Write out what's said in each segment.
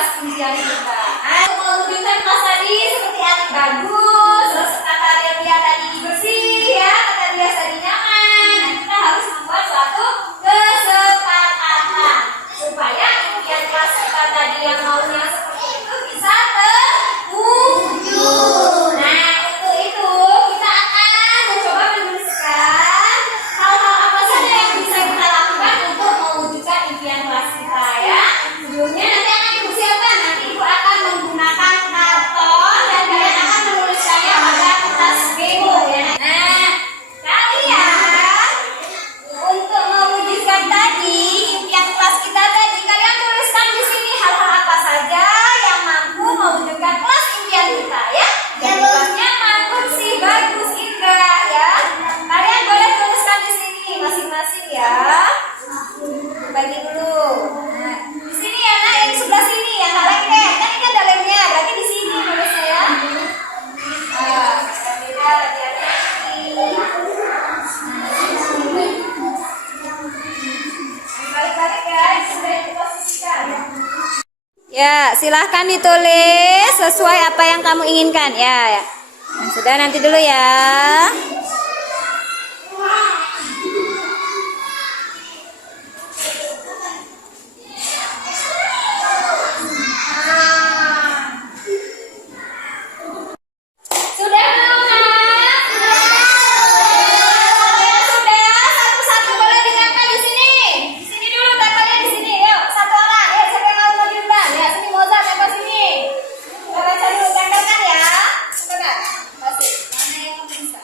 kelas impian kita. Nah, untuk menunjukkan kelas tadi seperti adik bagus, terus kata dia tadi bersih ya, kata dia tadi nyaman. Nah, kita harus membuat suatu kesepakatan supaya impian kelas kita tadi yang maunya seperti itu bisa terwujud. Nah, untuk itu kita akan mencoba menuliskan hal-hal apa saja yang bisa kita lakukan untuk mewujudkan impian kelas kita ya. Sebelumnya nanti akan ibu siapkan, nanti ibu akan menggunakan karton dan kalian akan menuliskannya pada kertas memo ya. Nah, kalian untuk mewujudkan tadi impian kelas kita tadi, kalian tuliskan di sini hal-hal apa saja yang mampu mewujudkan kelas impian kita ya. Yang kelasnya mampu sih bagus indah ya. Kalian boleh tuliskan di sini masing-masing ya. Bagi dulu. Nah, di sini ya nak, yang sebelah sini ya nak lengket. Kan ini ada lemnya, berarti di sini tulisnya ya. Nah, beda hati-hati. Balik-balik ya, sudah diposisikan. Ya, silahkan ditulis sesuai apa yang kamu inginkan ya. Sudah, nanti dulu ya. Sudah belum nak? Sudah, satu-satu boleh ditempel di sini. Di sini dulu tempelnya di sini. Yuk, satu orang. Ya, siapa yang mau diundang? Ya, sini Moza tempel sini. Kita baca dulu tempelkan ya. Coba, kasih. Mana yang kamu bisa?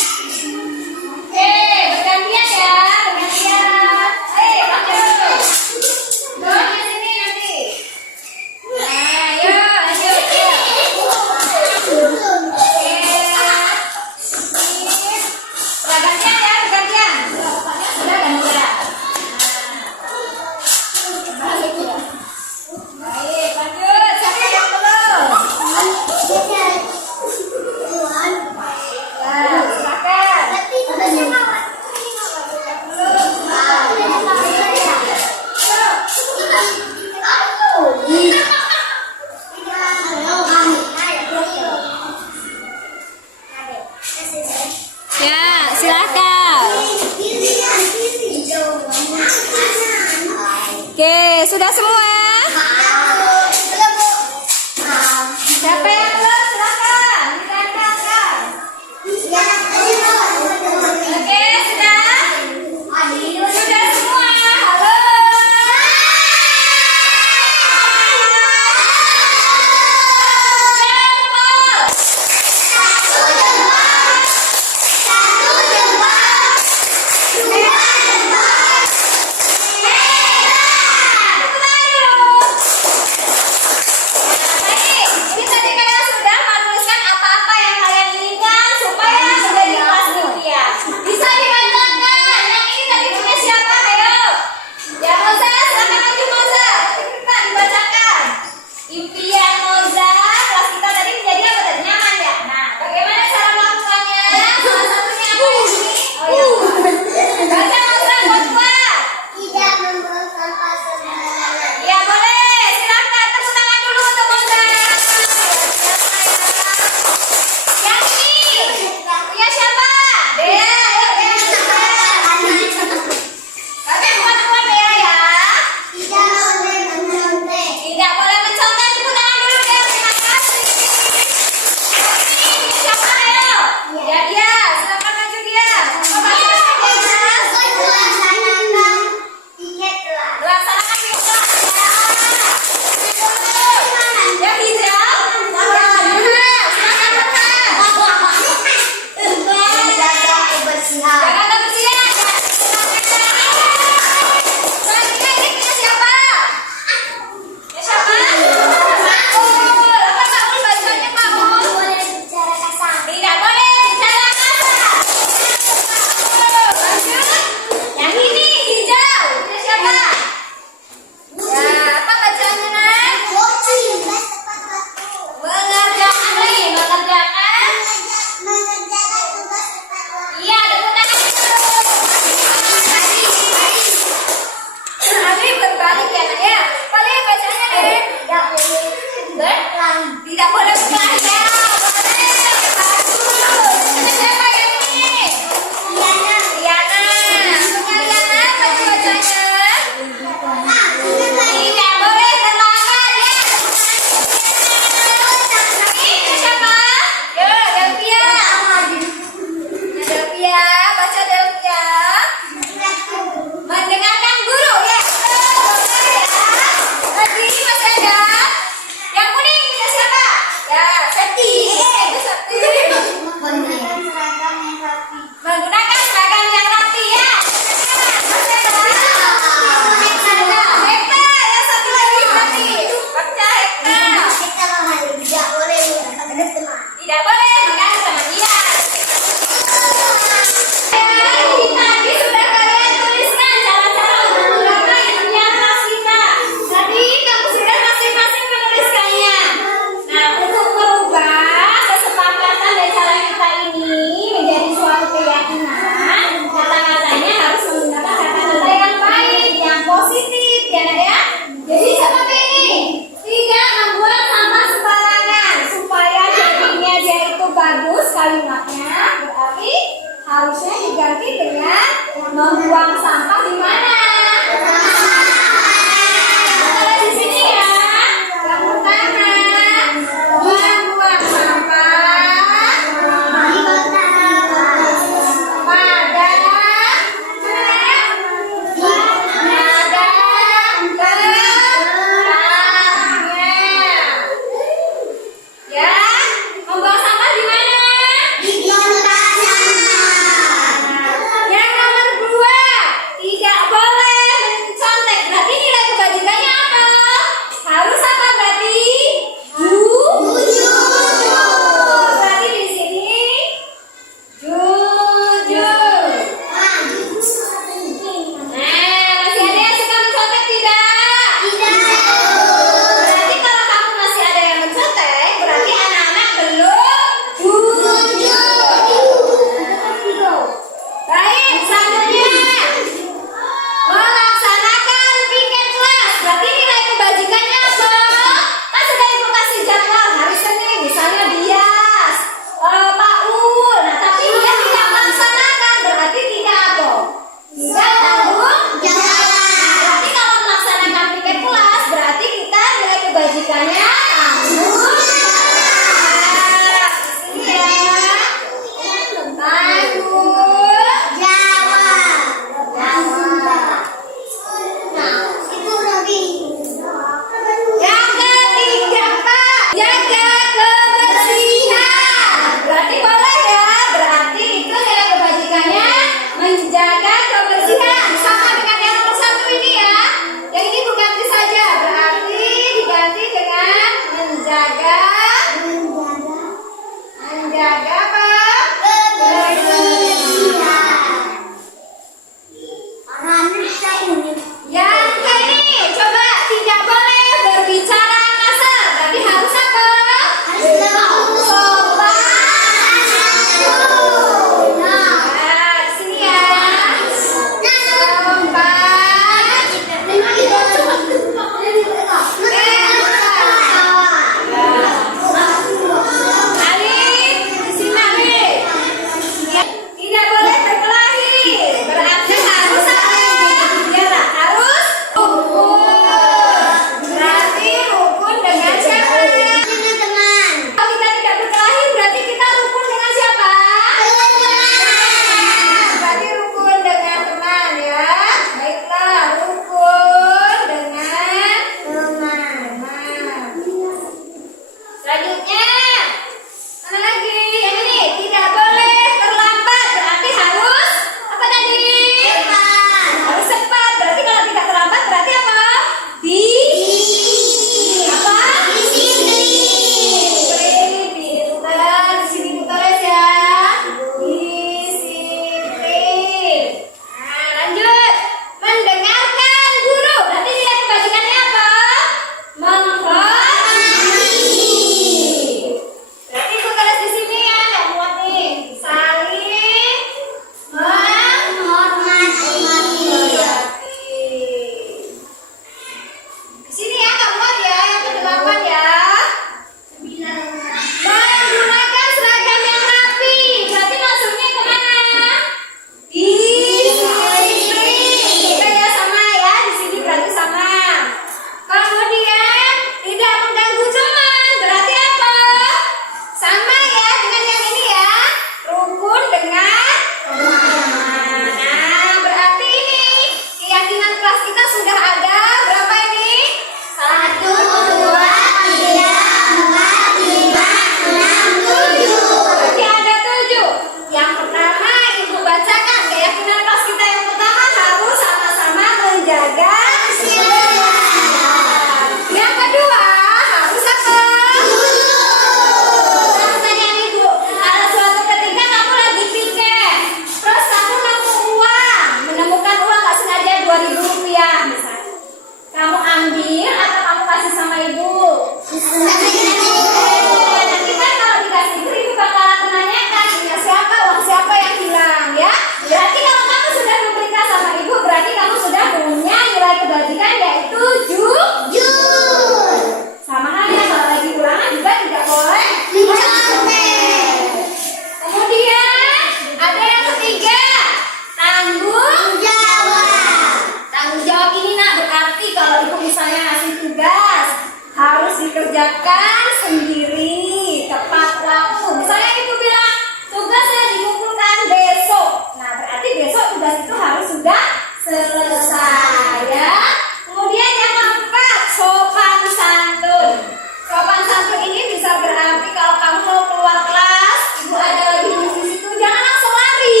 mengerjakan sendiri tepat waktu. Misalnya ibu bilang tugasnya dikumpulkan besok. Nah, berarti besok tugas itu harus sudah selesai ya. Kemudian yang keempat, sopan santun. Sopan santun ini bisa berarti kalau kamu mau keluar kelas, ibu ada lagi di situ, jangan langsung lari.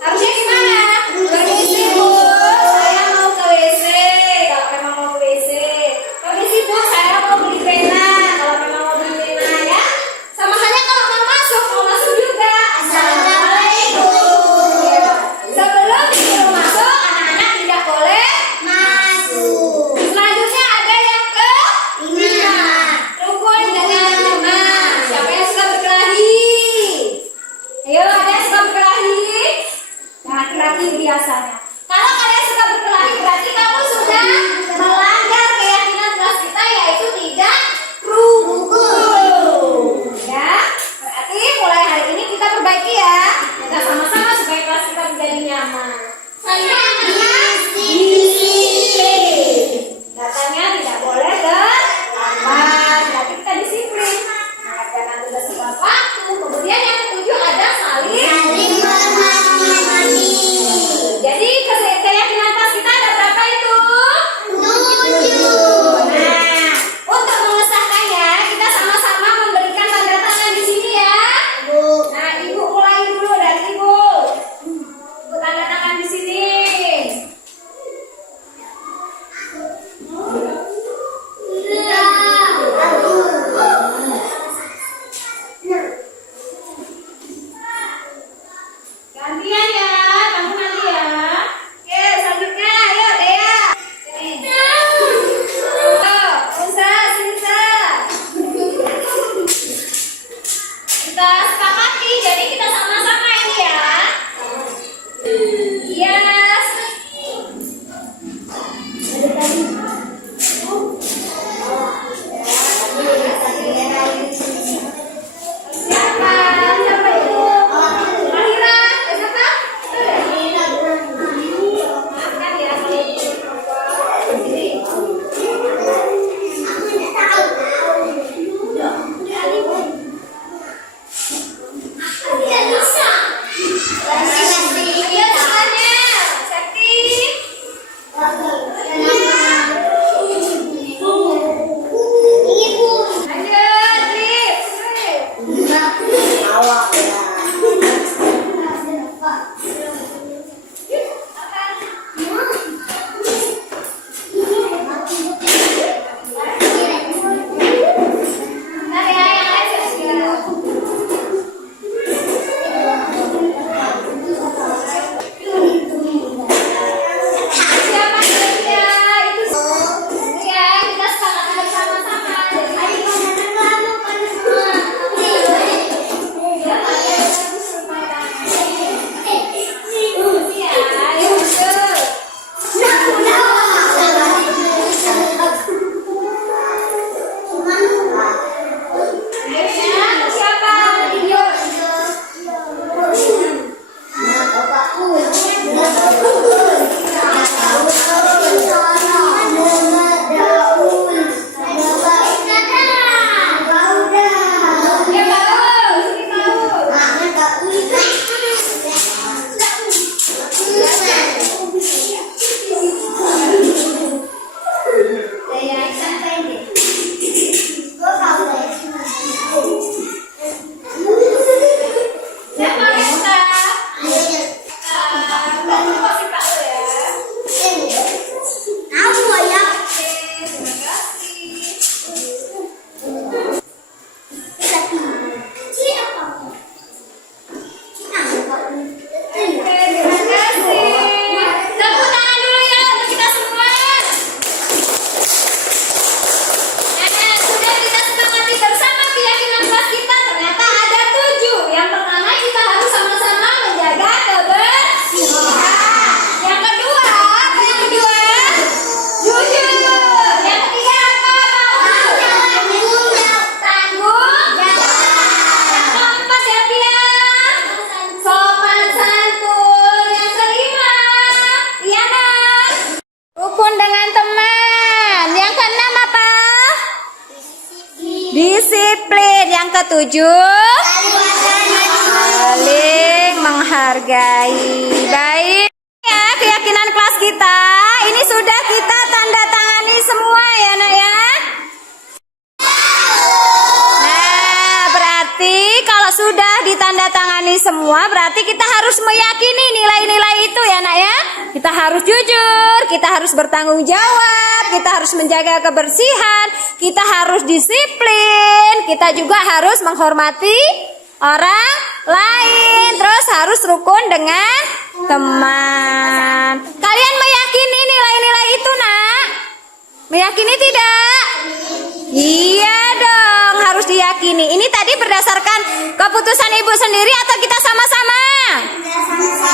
Harusnya gimana? Permisi bu, saya mau ke WC. Kalau memang mau ke WC, permisi bu, saya mau beli pena. Kalau Disiplin. Yang ketujuh, saling menghargai. Baik ya, keyakinan kelas kita ini sudah kita tanda tangani semua ya nak ya. Nah, berarti kalau sudah ditandatangani semua, berarti kita harus meyakini nilai-nilai itu ya nak ya. Kita harus jujur, kita harus bertanggung jawab, kita harus menjaga kebersihan, kita harus disiplin, kita juga harus menghormati orang lain, terus harus rukun dengan teman. Kalian meyakini nilai-nilai itu nak? Meyakini tidak? Iya dong, harus diyakini. Ini tadi berdasarkan keputusan ibu sendiri atau kita sama-sama?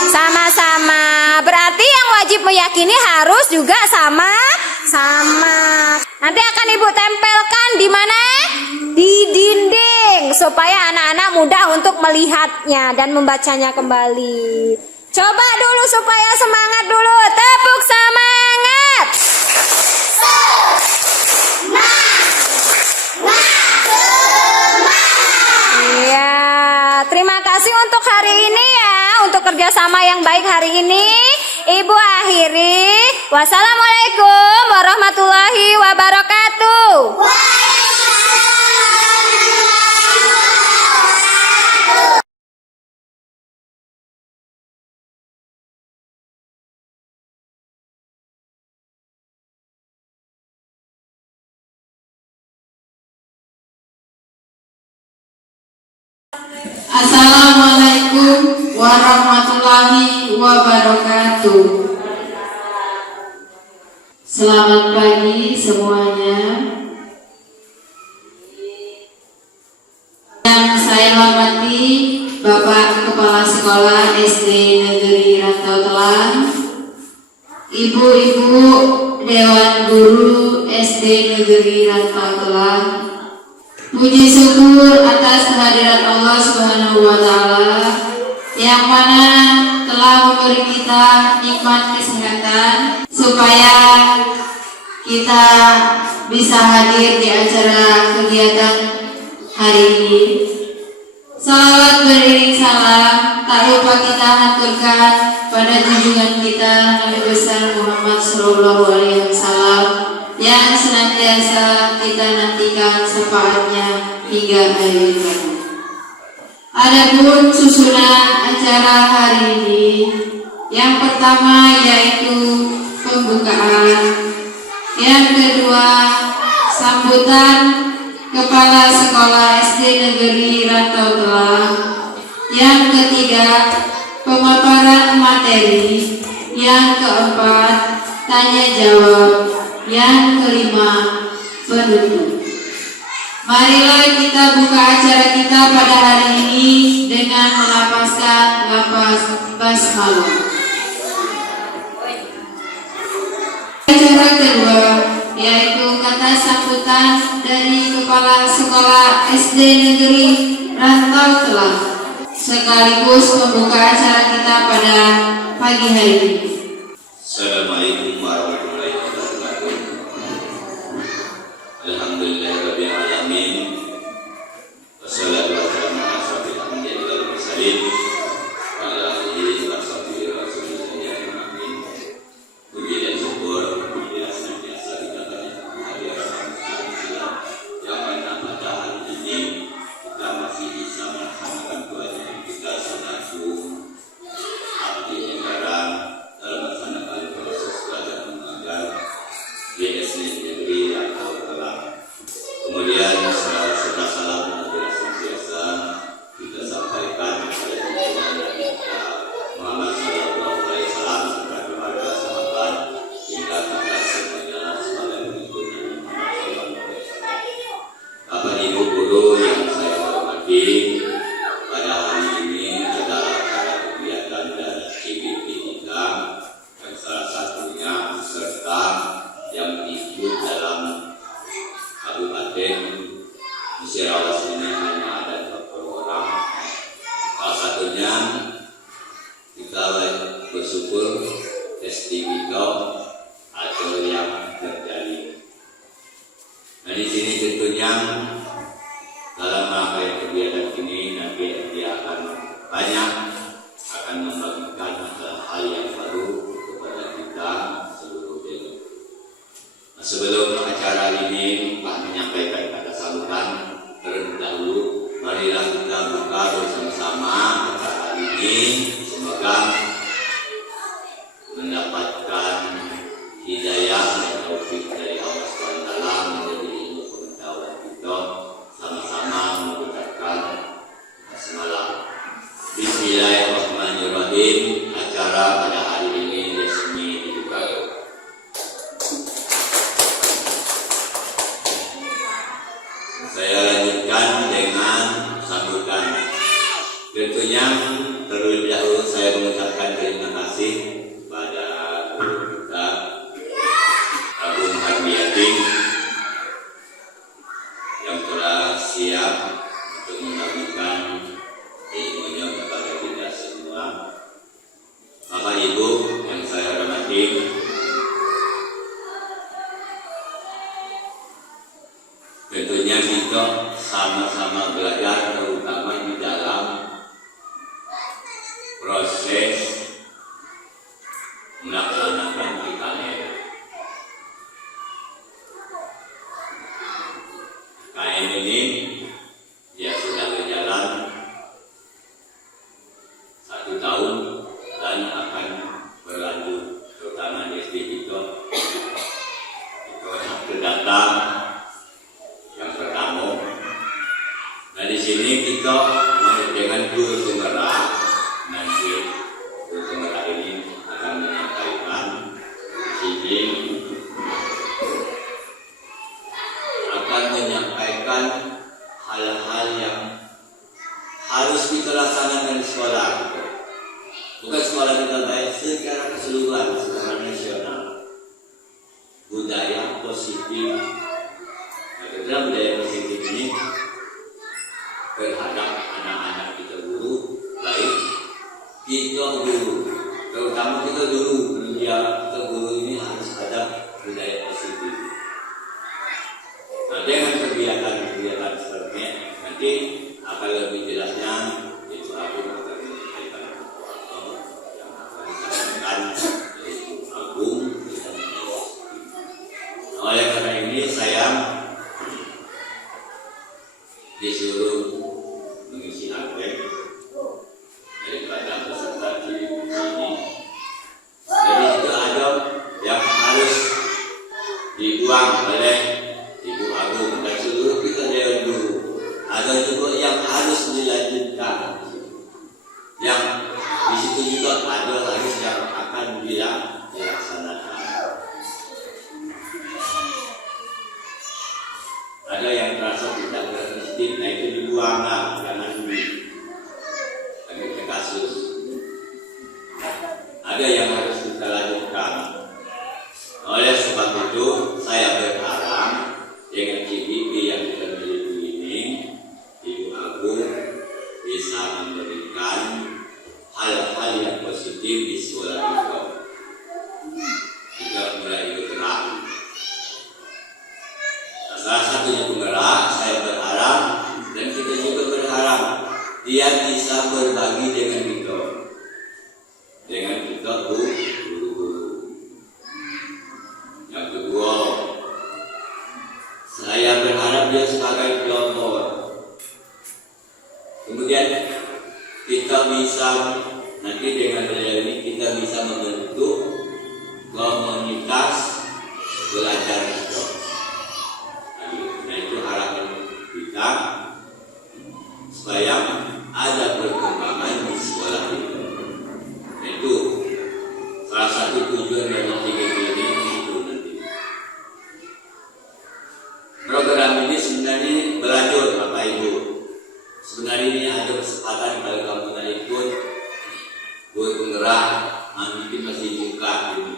Sama-sama. Berarti yang wajib meyakini harus juga sama-sama. Nanti akan ibu tempelkan di mana? Di dinding, supaya anak-anak mudah untuk melihatnya dan membacanya kembali. Coba dulu supaya semangat dulu. Tepuk semangat. Iya, terima kasih untuk hari ini ya, untuk kerjasama yang baik hari ini. Ibu akhiri. Wassalamualaikum warahmatullahi wabarakatuh. Assalamualaikum warahmatullahi wabarakatuh. Selamat pagi semuanya. Yang saya hormati Bapak Kepala Sekolah SD Negeri Rantau Telang, Ibu-ibu Dewan Guru SD Negeri Rantau Telang. Puji syukur atas kehadirat Allah Subhanahu wa Ta'ala yang mana telah memberi kita nikmat kesehatan supaya kita bisa hadir di acara kegiatan hari ini. Salawat beriring salam tak lupa kita haturkan pada junjungan kita Nabi besar Muhammad Sallallahu Alaihi Wasallam yang senantiasa kita nantikan syafaatnya hingga hari kiamat. Adapun susunan acara hari ini, yang pertama yaitu pembukaan, yang kedua sambutan Kepala Sekolah SD Negeri Rantau Telang, yang ketiga pemaparan materi, yang keempat tanya jawab, yang kelima penutup. Marilah kita buka acara kita pada hari ini dengan melafazkan lafaz basmalah. Acara kedua yaitu kata sambutan dari Kepala Sekolah SD Negeri Rantau Telang, sekaligus membuka acara kita pada pagi hari ini. Assalamualaikum warahmatullahi wabarakatuh. Alhamdulillahirabbil alamin. Wassalatu wassalamu ala asyrofil anbiya'i wal mursalin wa ala alihi wa sahbihi rasulillah amin. Puji dan syukur kepada senantiasa kita kehadiran yang mana pada hari ini kita masih bisa melaksanakan kewajiban kita selaku abdi negara dalam melaksanakan proses belajar mengajar di SD Negeri Rantau Telang. Kemudian serta salam dan senantiasa kita sampaikan kepada junjungan Nabi kita Muhammad Sallallahu Alaihi Wasallam serta keluarga sahabat hingga kita semuanya sebagai pengikut Nabi Muhammad Sallallahu Alaihi Wasallam. Bapak Ibu guru yang saya hormati, pada hari ini adalah acara kegiatan dari CBP kita yang salah satunya peserta yang ikut dalam Kabupaten Musirawas ini hanya ada 20 orang. Salah satunya kita bersyukur STBK atau yang terjadi. Nah di sini tentunya dalam rangkaian kegiatan ini nanti dia akan banyak akan membagikan hal yang baru kepada kita seluruh dunia. Nah, sebelum acara ini Pak menyampaikan kata sambutan, terlebih dahulu marilah kita buka bersama-sama acara ini. Semoga mendapatkan hidayah dan taufik dari Allah SWT menjadi ilmu pengetahuan kita, sama-sama mengucapkan basmalah. Bismillahirrahmanirrahim. Acara pada hari ini resmi dibuka. Saya lanjutkan dengan sambutan. Tentunya terlebih dahulu saya mengucapkan terima kasih pada guru kita Agung Harbiati yang telah siap untuk membagikan ilmunya kepada kita semua. Bapak Ibu yang saya hormati, tentunya kita sama-sama belajar, terutama di dalam proses melaksanakan IKN. IKN ini ya sudah berjalan 1 tahun dan akan berlanjut, terutama di SD kita. Itu yang terdatang yang pertama. Nah, di sini kita dengan guru penggerak, nanti guru penggerak ini akan menyampaikan di sini, akan menyampaikan hal-hal yang harus kita laksanakan di sekolah. Bukan sekolah kita baik secara keseluruhan, secara nasional. Budaya positif. Nah, dalam budaya positif ini terhadap anak-anak kita guru, baik kita guru, terutama kita guru, kita guru ini harus ada budaya positif. Nah, dengan kegiatan-kegiatan seperti ini nanti akan lebih jelasnya itu aku akan menyampaikan yang akan disampaikan yaitu Agung. Oleh karena ini saya disuruh mengisi angket daripada peserta di sini. Jadi itu ada yang harus dibuang oleh Ibu Agung dan seluruh kita dewan guru. Ada juga yang harus dilanjutkan. Yang di situ juga ada harus yang akan dilaksanakan. Ada yang terasa tidak berhenti, nah itu dibuanglah, jangan lanjut kasus. Ada yang harus kita lanjutkan. Oleh sebab itu, saya berharap dengan CPP yang kita miliki ini, Ibu Agung bisa memberikan hal-hal yang positif di sekolah kita. Kita mulai bergerak. Salah satunya penggerak, saya berharap dan kita juga berharap dia bisa berbagi dengan kita guru-guru. Yang kedua, saya berharap dia sebagai pelopor. Kemudian kita bisa nanti dengan beliau ini kita bisa membentuk komunitas belajar kita. Nah, itu harapan kita supaya ada perkembangan di sekolah kita. Itu salah satu tujuan dari TGP ini itu nanti. Program ini sebenarnya berlanjut Bapak Ibu. Sebenarnya ini ada kesempatan kalau kamu tadi ikut guru penggerak, mungkin masih buka ini.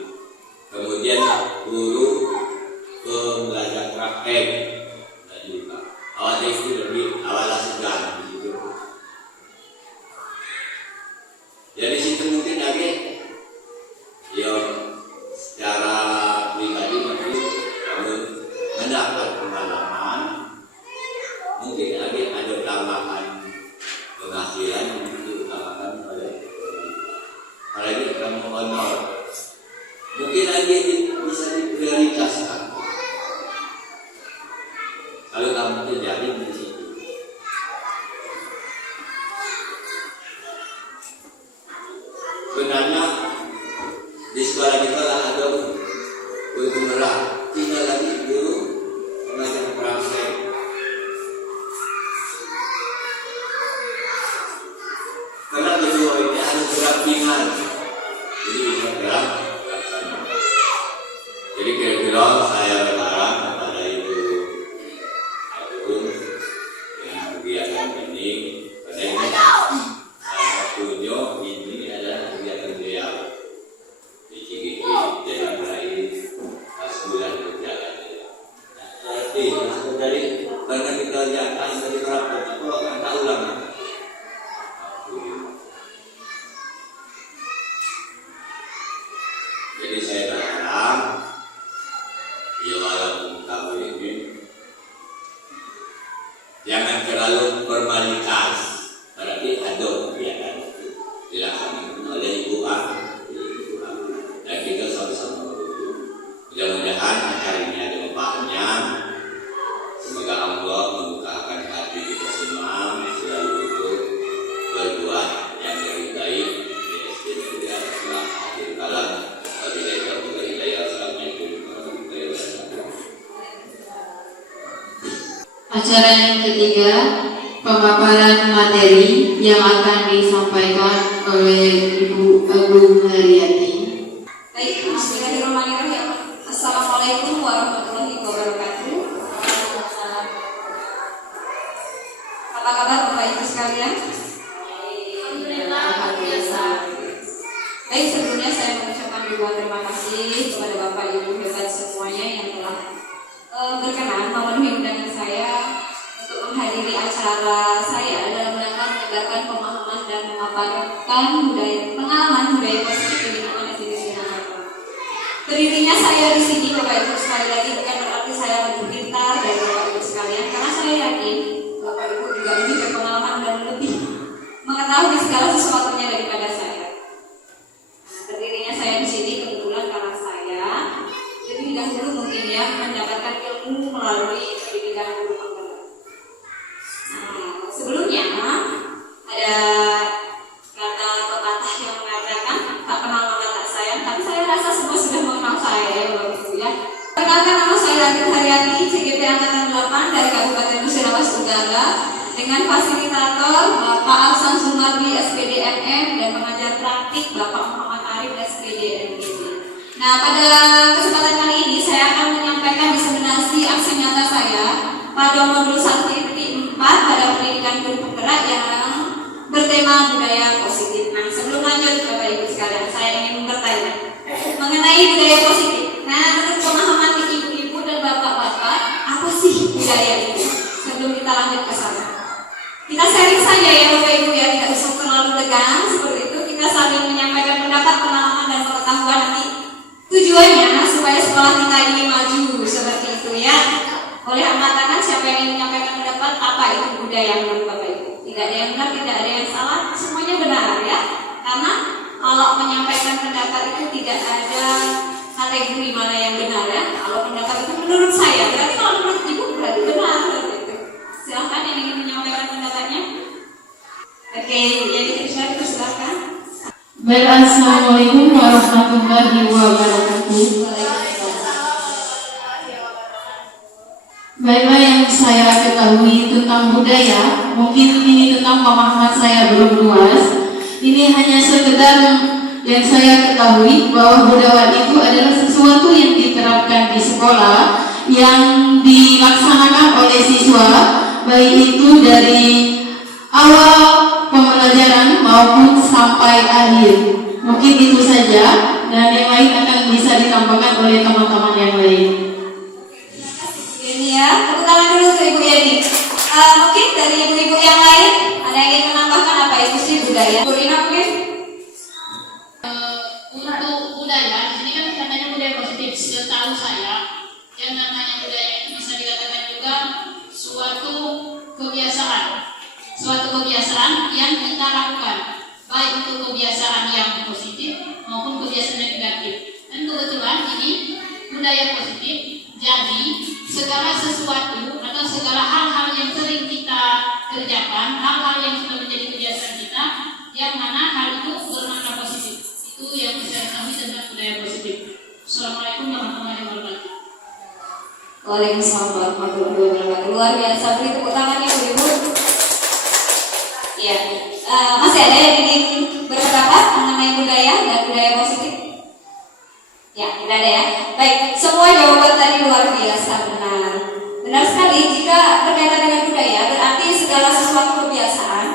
Kemudian guru pembelajar praktek dan juga awalnya itu lebih awalnya segan di situ. Jadi situ mungkin lagi, ya secara pribadi nanti kamu mendapat pengalaman, mungkin lagi ada Islam terjadi di situ. Benarnya di sekolah kita lah ada guru merah, tinggal lagi guru mengajar praktek. Karena kedua ini ada perampingan, jadi bisa gerak sana. Jadi kira-kira saya berharap kepada Ibu Agung dengan kegiatan ini, karena ini salah satunya ini adalah kegiatan beliau di Cikiki dari mulai sebulan berjalan. Tapi dari karena kita jangan dari rapat itu akan tak ulang. Jadi saya berharap ya walaupun kamu ini jangan terlalu formalitas, berarti ada kegiatan itu dilaksanakan oleh Ibu A, dan kita sama-sama mendukung. Mudah-mudahan acara ini ada manfaatnya. Semoga Allah membukakan hati kita semua selalu untuk berbuat yang lebih baik di SD Negeri Al-Islam akhir kalam. Acara yang ketiga, pemaparan materi yang akan disampaikan oleh Ibu Agung Haryati. Baik, bismillahirrahmanirrahim. Assalamualaikum warahmatullahi wabarakatuh. Apa kabar Bapak Ibu sekalian? Alhamdulillah, luar biasa. Baik, sebelumnya saya mengucapkan ribuan terima kasih kepada Bapak Ibu hebat semuanya yang telah berkenan memenuhi undangan saya untuk menghadiri acara saya dalam rangka menyebarkan pemahaman dan memaparkan pengalaman budaya positif di lingkungan SD Sinaga. Berdirinya saya di sini Bapak Ibu sekali lagi bukan berarti saya lebih pintar dari Bapak Ibu sekalian, karena saya yakin Bapak Ibu juga lebih berpengalaman dan lebih mengetahui segala sesuatunya daripada saya. Berdirinya saya di sini kebetulan karena saya lebih dahulu mungkin ya mendapatkan ilmu melalui pendidikan guru penggerak. Sebelumnya ada kata pepatah yang mengatakan tak kenal maka tak sayang, tapi saya rasa semua sudah mengenal saya ya Bapak Ibu ya. Perkenalkan, nama saya Agung Haryati, CGP Angkatan 8 dari Kabupaten Musirawas Tenggara, dengan fasilitator Bapak Alsan Sumardi SPD MM dan pengajar praktik Bapak Muhammad Arif SPD MPC. Nah, pada kesempatan kali ini saya akan menyampaikan diseminasi aksi nyata saya pada modul 1.4 pada pendidikan guru penggerak yang bertema budaya positif. Nah, sebelum lanjut Bapak Ibu sekalian, saya ingin bertanya mengenai budaya positif. Nah, menurut pemahaman ibu-ibu dan bapak-bapak, apa sih budaya itu? Sebelum kita lanjut ke sana, kita sharing saja ya Bapak Ibu ya, tidak usah terlalu tegang seperti itu. Kita saling menyampaikan pendapat, pengalaman dan pengetahuan nanti. Tujuannya supaya sekolah kita ini maju seperti itu ya. Oleh mengatakan siapa yang ingin menyampaikan pendapat, apa itu budaya menurut Bapak Ibu? Tidak ada yang benar, tidak ada yang salah, semuanya benar ya. Karena kalau menyampaikan pendapat itu tidak ada kategori mana yang benar ya. Kalau pendapat itu menurut saya, berarti kalau menurut Ibu berarti benar gitu. Silahkan yang ingin menyampaikan pendapatnya. Oke, jadi kita silakan. Assalamualaikum warahmatullahi wabarakatuh. Baiklah, yang saya ketahui tentang budaya, mungkin ini tentang pemahaman saya belum luas. Ini hanya sekedar yang saya ketahui bahwa budaya itu adalah sesuatu yang diterapkan di sekolah, yang dilaksanakan oleh siswa, baik itu dari awal pembelajaran maupun sampai akhir. Mungkin itu saja, dan yang lain akan bisa ditambahkan oleh teman-teman yang lain. Ini ya, tepuk tangan dulu untuk Ibu Yani. Mungkin dari ibu-ibu yang lain ada yang ingin menambahkan apa itu sih budaya? Bu Rina mungkin? Untuk budaya, ini kan katanya budaya positif. Setahu saya, yang namanya budaya itu bisa dikatakan juga suatu kebiasaan yang kita lakukan, baik untuk kebiasaan yang positif maupun kebiasaan yang negatif. Dan kebetulan ini budaya positif, jadi segala sesuatu atau atas segala hal-hal yang sering kita kerjakan, hal-hal yang sudah menjadi kebiasaan kita, yang mana hal itu bermakna positif. Itu yang bisa kami tentang budaya positif. Assalamualaikum warahmatullahi wabarakatuh. Waalaikumsalam warahmatullahi wabarakatuh. Luar biasa, beri tepuk tangannya Bu. Ya, masih ada yang ingin berpendapat mengenai budaya dan budaya positif? Ya, tidak ada ya. Baik, semua jawaban tadi luar biasa, benar. Benar sekali, jika berkaitan dengan budaya berarti segala sesuatu kebiasaan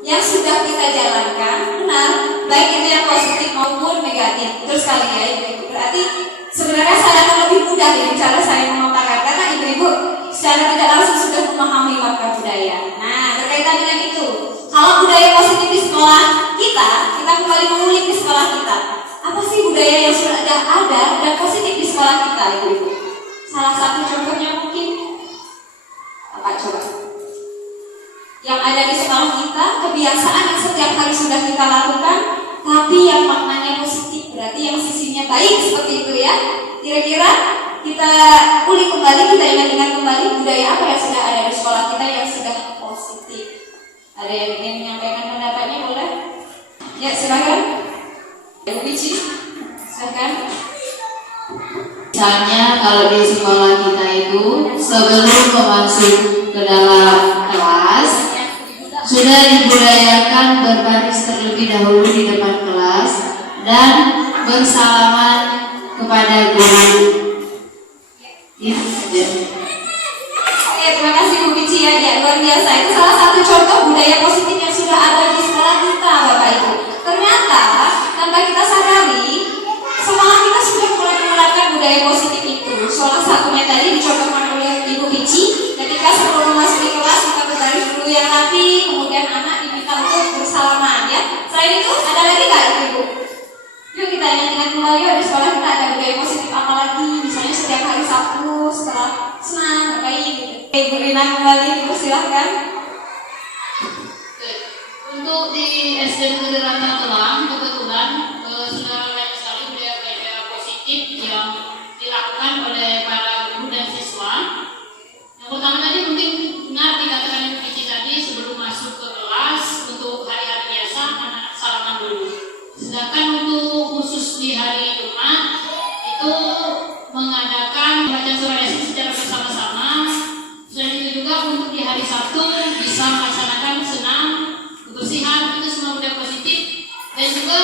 yang sudah kita jalankan, benar, baik itu yang positif maupun negatif. Terus sekali ya Ibu-Ibu, berarti sebenarnya saya akan lebih mudah dengan cara saya memaparkan karena Ibu-Ibu secara tidak langsung sudah memahami makna budaya. Nah, berkaitan dengan itu, kalau budaya positif di sekolah kita kembali mengulik di sekolah kita. Apa sih budaya yang sudah ada dan positif di sekolah kita, Ibu-Ibu? Salah satu contohnya mungkin apa coba? Yang ada di sekolah kita, kebiasaan yang setiap hari sudah kita lakukan, tapi yang maknanya positif, berarti yang sisinya baik seperti itu ya. Kira-kira kita ulik kembali, kita ingat-ingat kembali budaya apa yang sudah ada di sekolah kita yang sudah positif. Ada yang ingin menyampaikan pendapatnya, boleh? Ya, silakan. Ibu Bici, silakan. Misalnya kalau di sekolah kita itu sebelum masuk ke dalam kelas sudah dibudayakan berbaris terlebih dahulu di depan kelas dan bersalaman kepada guru. Itu saja. Terima kasih Bu Bici ya, luar biasa. Itu salah satu contoh budaya positif yang sudah ada di sekolah kita, Bapak Ibu. Ternyata tanpa kita sadari, sekolah kita sudah mulai menerapkan budaya positif itu. Salah satunya tadi dicontohkan oleh Ibu Bici, ketika sebelum masuk di kelas kita berbaris dulu yang rapi, kemudian anak diminta untuk bersalaman ya. Selain itu ada lagi nggak Ibu? Yuk kita ingat-ingat kembali di sekolah kita ada budaya positif apa lagi? Misalnya setiap hari Sabtu setelah senang, baik gitu. Ibu Rina kembali, Ibu silahkan. Untuk di SD Negeri Rantau Telang kebetulan sudah banyak sekali budaya-budaya positif yang dilakukan oleh para guru dan siswa. Yang pertama tadi mungkin benar dikatakan Ibu Bici tadi, sebelum masuk ke kelas untuk hari-hari biasa anak salaman dulu. Sedangkan untuk khusus di hari Jumat itu mengadakan bacaan surah Yasin secara bersama-sama. Selain itu juga untuk di hari Sabtu bisa melaksanakan senam, kebersihan, itu semua budaya positif. Dan juga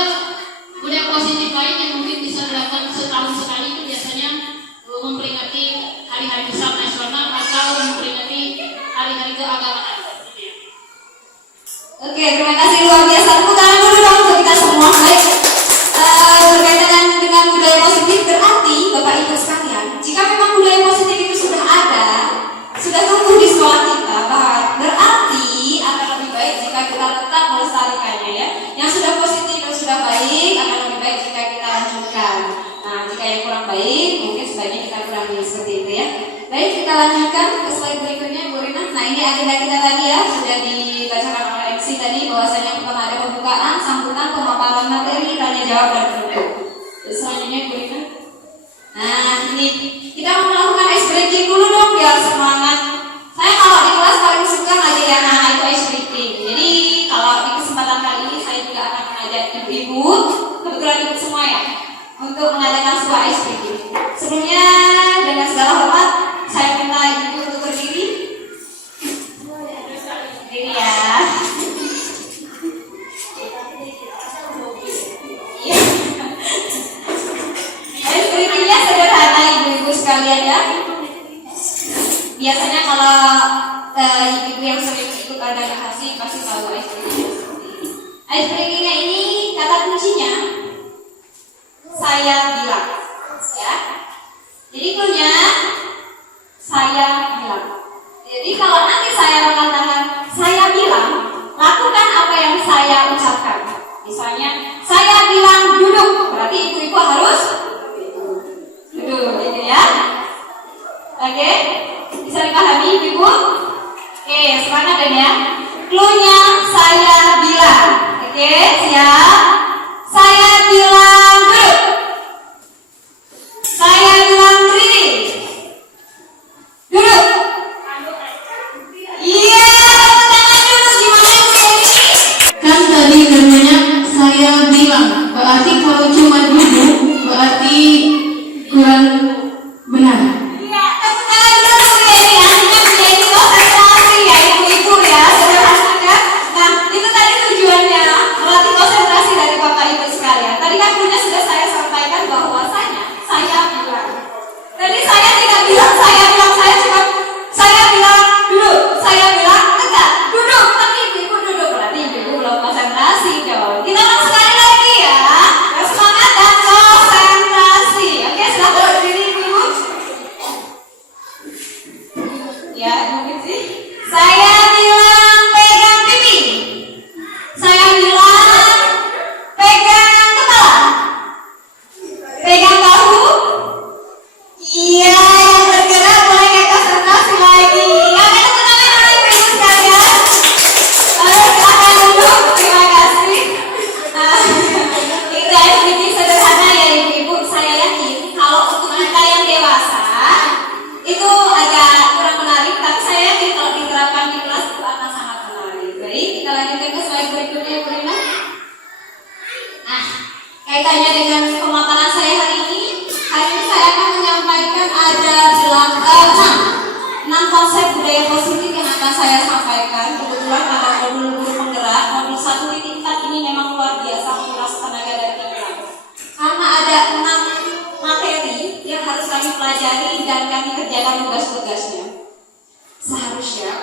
budaya positif lain yang mungkin bisa dilakukan setahun sekali itu biasanya memperingati hari-hari besar nasional atau memperingati hari-hari keagamaan. Oke, terima kasih luar biasa. Tepuk tangan dulu dong untuk kita semua. Baik, berkaitan dengan budaya positif berarti Bapak Ibu sekalian, jika memang budaya positif itu sudah ada, sudah tumbuh di sekolah kita, berarti akan lebih baik jika kita tetap melestarikannya ya. Yang sudah positif, yang sudah baik akan lebih baik jika kita lanjutkan. Nah, jika yang kurang baik, mungkin sebaiknya kita kurangi seperti itu ya. Baik, kita lanjutkan ke slide berikutnya, Bu Rina. Nah, ini agenda kita tadi ya, sudah dibacakan oleh MC tadi bahwasanya pertama ada pembukaan, sambutan, pemaparan materi, tanya jawab dan penutup. Terus selanjutnya Bu Rina. Nah, ini kita mau melakukan ice breaking dulu dong biar semangat. Saya kalau di kelas paling suka ngajak anak-anak itu ice breaking. Jadi kalau di kesempatan kali ini saya juga akan mengajak ibu-ibu, kebetulan ibu semua ya, untuk mengadakan sebuah ice breaking. Sebelumnya dengan segala hormat saya minta ibu untuk berdiri. Berdiri ya. Ice breakingnya sederhana ibu-ibu sekalian ya. Biasanya kalau ibu-ibu yang sering ikut organisasi pasti tahu ice breaking seperti ini. Ice breakingnya ini kata kuncinya saya bilang ya. Jadi cluenya saya bilang. Jadi kalau nanti saya mengatakan saya bilang, lakukan apa yang saya ucapkan. Misalnya saya bilang duduk, berarti ibu-ibu harus duduk gitu ya. Oke, bisa dipahami ibu-ibu? Oke, semangat dan ya. Cluenya saya bilang. Oke, siap. Saya bilang duduk. Saya bilang berdiri. Duduk.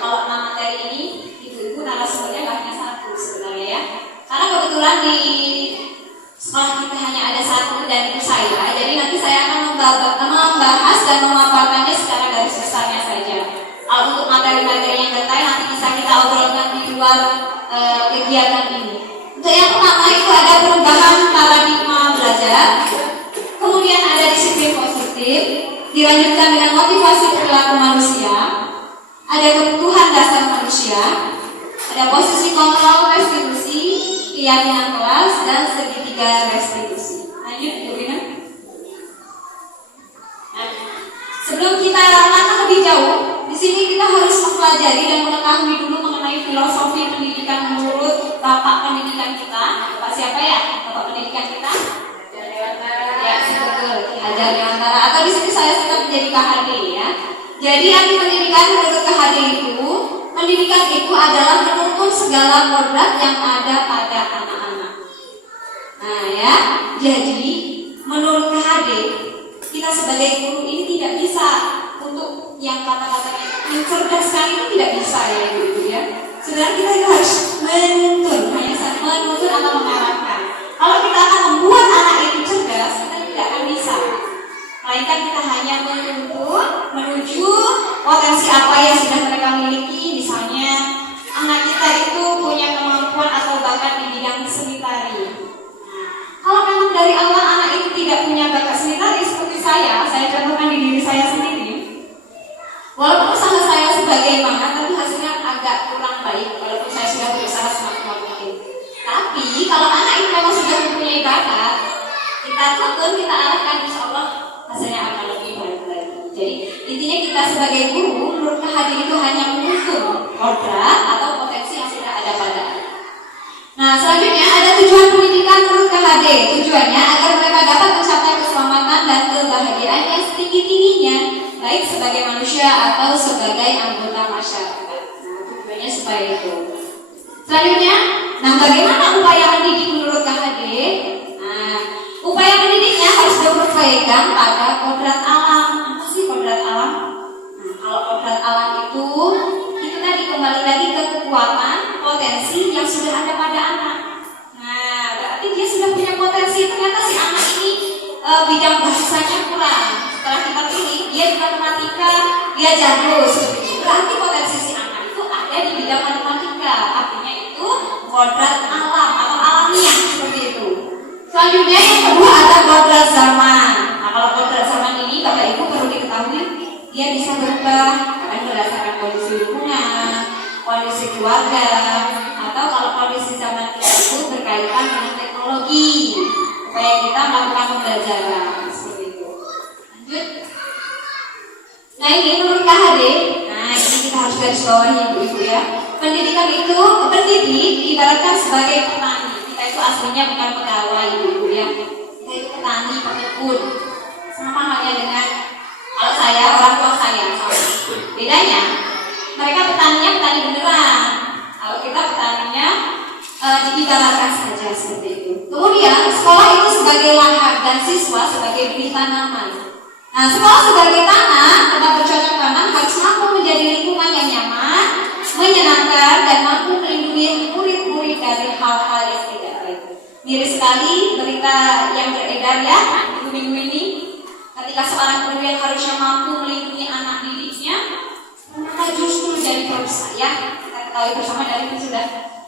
kalau 6 materi ini ibu-ibu narasumbernya nggak hanya satu sebenarnya ya. Karena kebetulan di sekolah kita hanya ada satu dan itu saya, jadi nanti saya akan membahas dan memaparkannya secara garis besarnya saja. Kalau untuk materi-materi yang detail nanti bisa kita obrolkan di luar kegiatan ini. Untuk yang pertama itu ada perubahan paradigma belajar, kemudian ada disiplin positif, dilanjutkan dengan motivasi perilaku manusia, ada kebutuhan dasar manusia, ada posisi kontrol restitusi, keyakinan kelas, dan segitiga restitusi. Lanjut, Bu Rina. Nah, sebelum kita langkah lebih jauh, di sini kita harus mempelajari dan mengetahui dulu mengenai filosofi pendidikan menurut Bapak pendidikan kita. Bapak siapa ya? Bapak pendidikan kita? Ya, betul. Hajar Dewantara. Atau di sini saya singkat menjadi KHD ya. Jadi arti pendidikan menurut KHD itu, pendidikan itu adalah menuntun segala kodrat yang ada pada anak-anak. Nah ya, jadi menurut KHD kita sebagai guru ini tidak bisa untuk yang kata-katanya mencerdaskan itu tidak bisa ya ibu ya. Sebenarnya kita itu harus menuntun, hanya menuntun atau mengarahkan. Kalau kita akan membuat anak itu cerdas, kita tidak akan bisa. Melainkan kita hanya menuntun menuju potensi apa yang sudah mereka miliki. Misalnya anak kita itu punya kemampuan atau bakat di bidang seni tari. Kalau memang dari awal anak itu tidak punya bakat seni tari seperti saya contohkan di diri saya sendiri. Walaupun usaha saya sebagaimana, tapi hasilnya agak kurang baik. Walaupun saya sudah berusaha semaksimal mungkin. Tapi kalau anak itu memang sudah mempunyai bakat, kita tuntun, kita arahkan, insya Allah hasilnya akan lebih baik lagi. Jadi intinya kita sebagai guru menurut KHD itu hanya menuntun kodrat atau potensi yang sudah ada pada anak. Nah selanjutnya ada tujuan pendidikan menurut KHD. Tujuannya agar mereka dapat mencapai keselamatan dan kebahagiaan yang setinggi-tingginya, baik sebagai manusia atau sebagai anggota masyarakat. Nah tujuannya supaya itu. Selanjutnya, nah bagaimana upaya mendidik menurut KHD? Nah, upaya mendidiknya harus berpegang pada kodrat alam. Apa sih kodrat alam? Nah, kalau kodrat alam itu tadi kembali lagi ke kekuatan, potensi yang sudah ada pada anak. Nah, berarti dia sudah punya potensi. Ternyata si anak ini bidang bahasanya kurang. Setelah kita pilih, dia di matematika, dia jago. Berarti potensi si anak itu ada di bidang matematika. Artinya itu kodrat alam atau alamiah seperti itu. Selanjutnya yang kedua ada kodrat zaman. Nah, kalau kodrat zaman ini Bapak Ibu perlu diketahui dia bisa berubah berdasarkan kondisi lingkungan, kondisi keluarga, atau kalau kondisi zaman kita itu berkaitan dengan teknologi supaya kita melakukan pembelajaran seperti itu. Lanjut. Nah ini menurut KHD, nah ini kita harus garis bawahi ibu-ibu ya. Pendidikan itu, pendidik ibaratkan sebagai petani. Kita itu aslinya bukan pegawai ibu-ibu ya. Kita itu petani, pekebun. Sama halnya dengan kalau saya, orang tua saya sama. Bedanya, mereka petaninya petani beneran. Kalau kita petaninya diibaratkan saja seperti itu. Kemudian sekolah itu sebagai lahan dan siswa sebagai benih tanaman. Nah, sekolah sebagai tanah, tempat bercocok tanam harus mampu menjadi lingkungan yang nyaman, menyenangkan dan mampu melindungi murid-murid dari hal-hal yang tidak baik. Miris sekali berita yang beredar ya minggu-minggu ini. Ketika seorang guru yang harusnya mampu melindungi anak didiknya, ternyata justru jadi perusak ya. Kita ketahui bersama dari itu sudah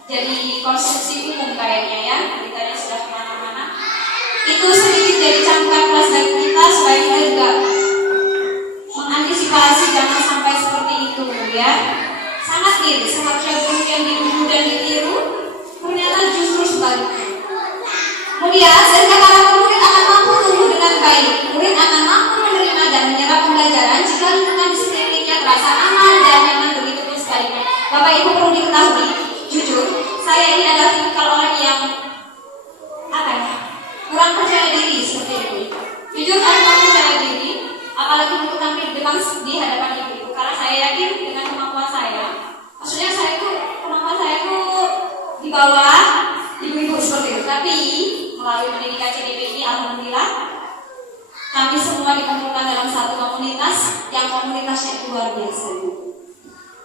jadi konsumsi umum kayaknya ya. Beritanya sudah kemana-mana. Itu sedikit jadi camkan kelas dari kita supaya kita juga mengantisipasi jangan sampai seperti itu ya. Sangat miris, seharusnya guru yang dituduh dan ditiru, ternyata justru sebaliknya. Kemudian sehingga para murid akan mampu tumbuh dengan baik. Murid akan mampu menerima dan menyerap pembelajaran jika lingkungan di sekelilingnya terasa aman dan nyaman, begitu pun sebaliknya. Bapak Ibu perlu diketahui, jujur, saya ini adalah tipikal orang yang kurang percaya diri seperti itu. Jujur saya kurang percaya diri, apalagi untuk tampil di depan di hadapan ibu-ibu. Karena saya yakin dengan kemampuan saya, maksudnya saya itu kemampuan saya itu di bawah ibu-ibu seperti itu. Tapi melalui pendidikan CDP ini, alhamdulillah, kami semua dikumpulkan dalam satu komunitas yang komunitasnya luar biasa.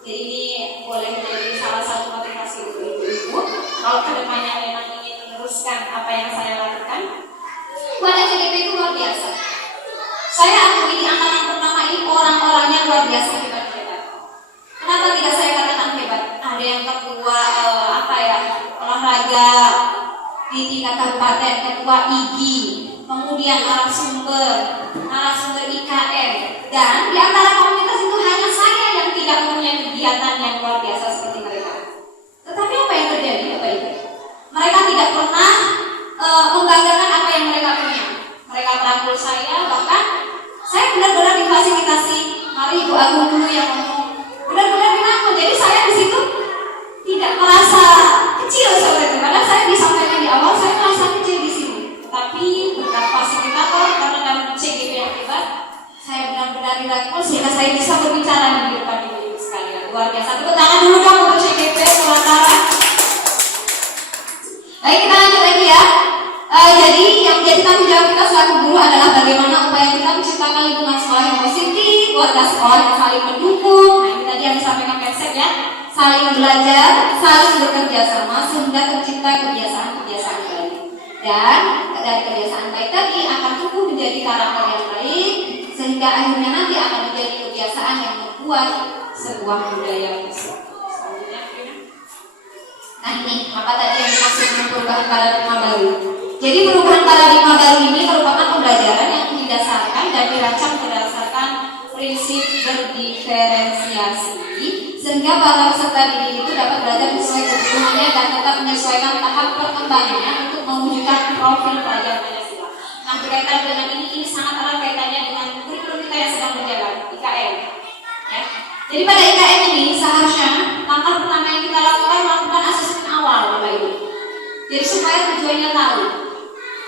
Jadi ini boleh menjadi salah satu motivasi untuk ibu-ibu kalau kedepannya memang ingin meneruskan apa yang saya lakukan. Buat FGP itu luar biasa. Saya akui di angkatan pertama ini orang-orangnya luar biasa hebat-hebat. Kenapa tidak saya katakan hebat? Ada yang ketua olahraga di tingkat kabupaten, ketua IGI, kemudian narasumber IKM, dan di antara komunitas itu hanya saya yang tidak mempunyai kegiatan yang luar biasa seperti mereka. Tetapi apa yang terjadi, Bapak Ibu? Mereka tidak pernah membanggakan apa yang mereka punya. Mereka merangkul saya, bahkan saya benar-benar difasilitasi. Mari Ibu Agung dulu yang ngomong. Benar-benar dirangkul. Jadi saya di situ tidak merasa kecil sebenarnya. Padahal saya disampaikan di awal saya merasa kecil di sini. Tapi berkat fasilitator karena kami CGP yang hebat, saya benar-benar dirangkul sehingga saya bisa berbicara di depan ibu sekalian. Luar biasa. Tepuk tangan dulu dong untuk CGP Nusantara. Baik, kita lanjut lagi ya. Jadi yang menjadi tanggung jawab kita selaku guru adalah bagaimana upaya kita menciptakan lingkungan sekolah yang positif, keluarga sekolah yang saling mendukung. Nah, ini tadi yang disampaikan Pensek ya, saling belajar, saling bekerja sama sehingga tercipta kebiasaan-kebiasaan baik. Dan dari kebiasaan baik tadi akan tumbuh menjadi karakter yang baik sehingga akhirnya nanti akan menjadi kebiasaan yang membuat sebuah budaya besar. Nah ini, apa tadi yang dimaksud dengan perubahan paradigma baru? Jadi perubahan paradigma baru ini merupakan pembelajaran yang didasarkan dan dirancang berdasarkan prinsip berdiferensiasi sehingga para peserta didik itu dapat belajar sesuai kebutuhannya dan tetap menyesuaikan tahap perkembangannya untuk mewujudkan profil pelajar Pancasila. Nah berkaitan dengan ini sangat erat kaitannya dengan kurikulum kita yang sedang berjalan, IKM. Ya. Jadi pada IKM ini seharusnya langkah pertama yang kita lakukan melakukan asesmen awal, Bapak Ibu. Jadi supaya tujuannya tahu,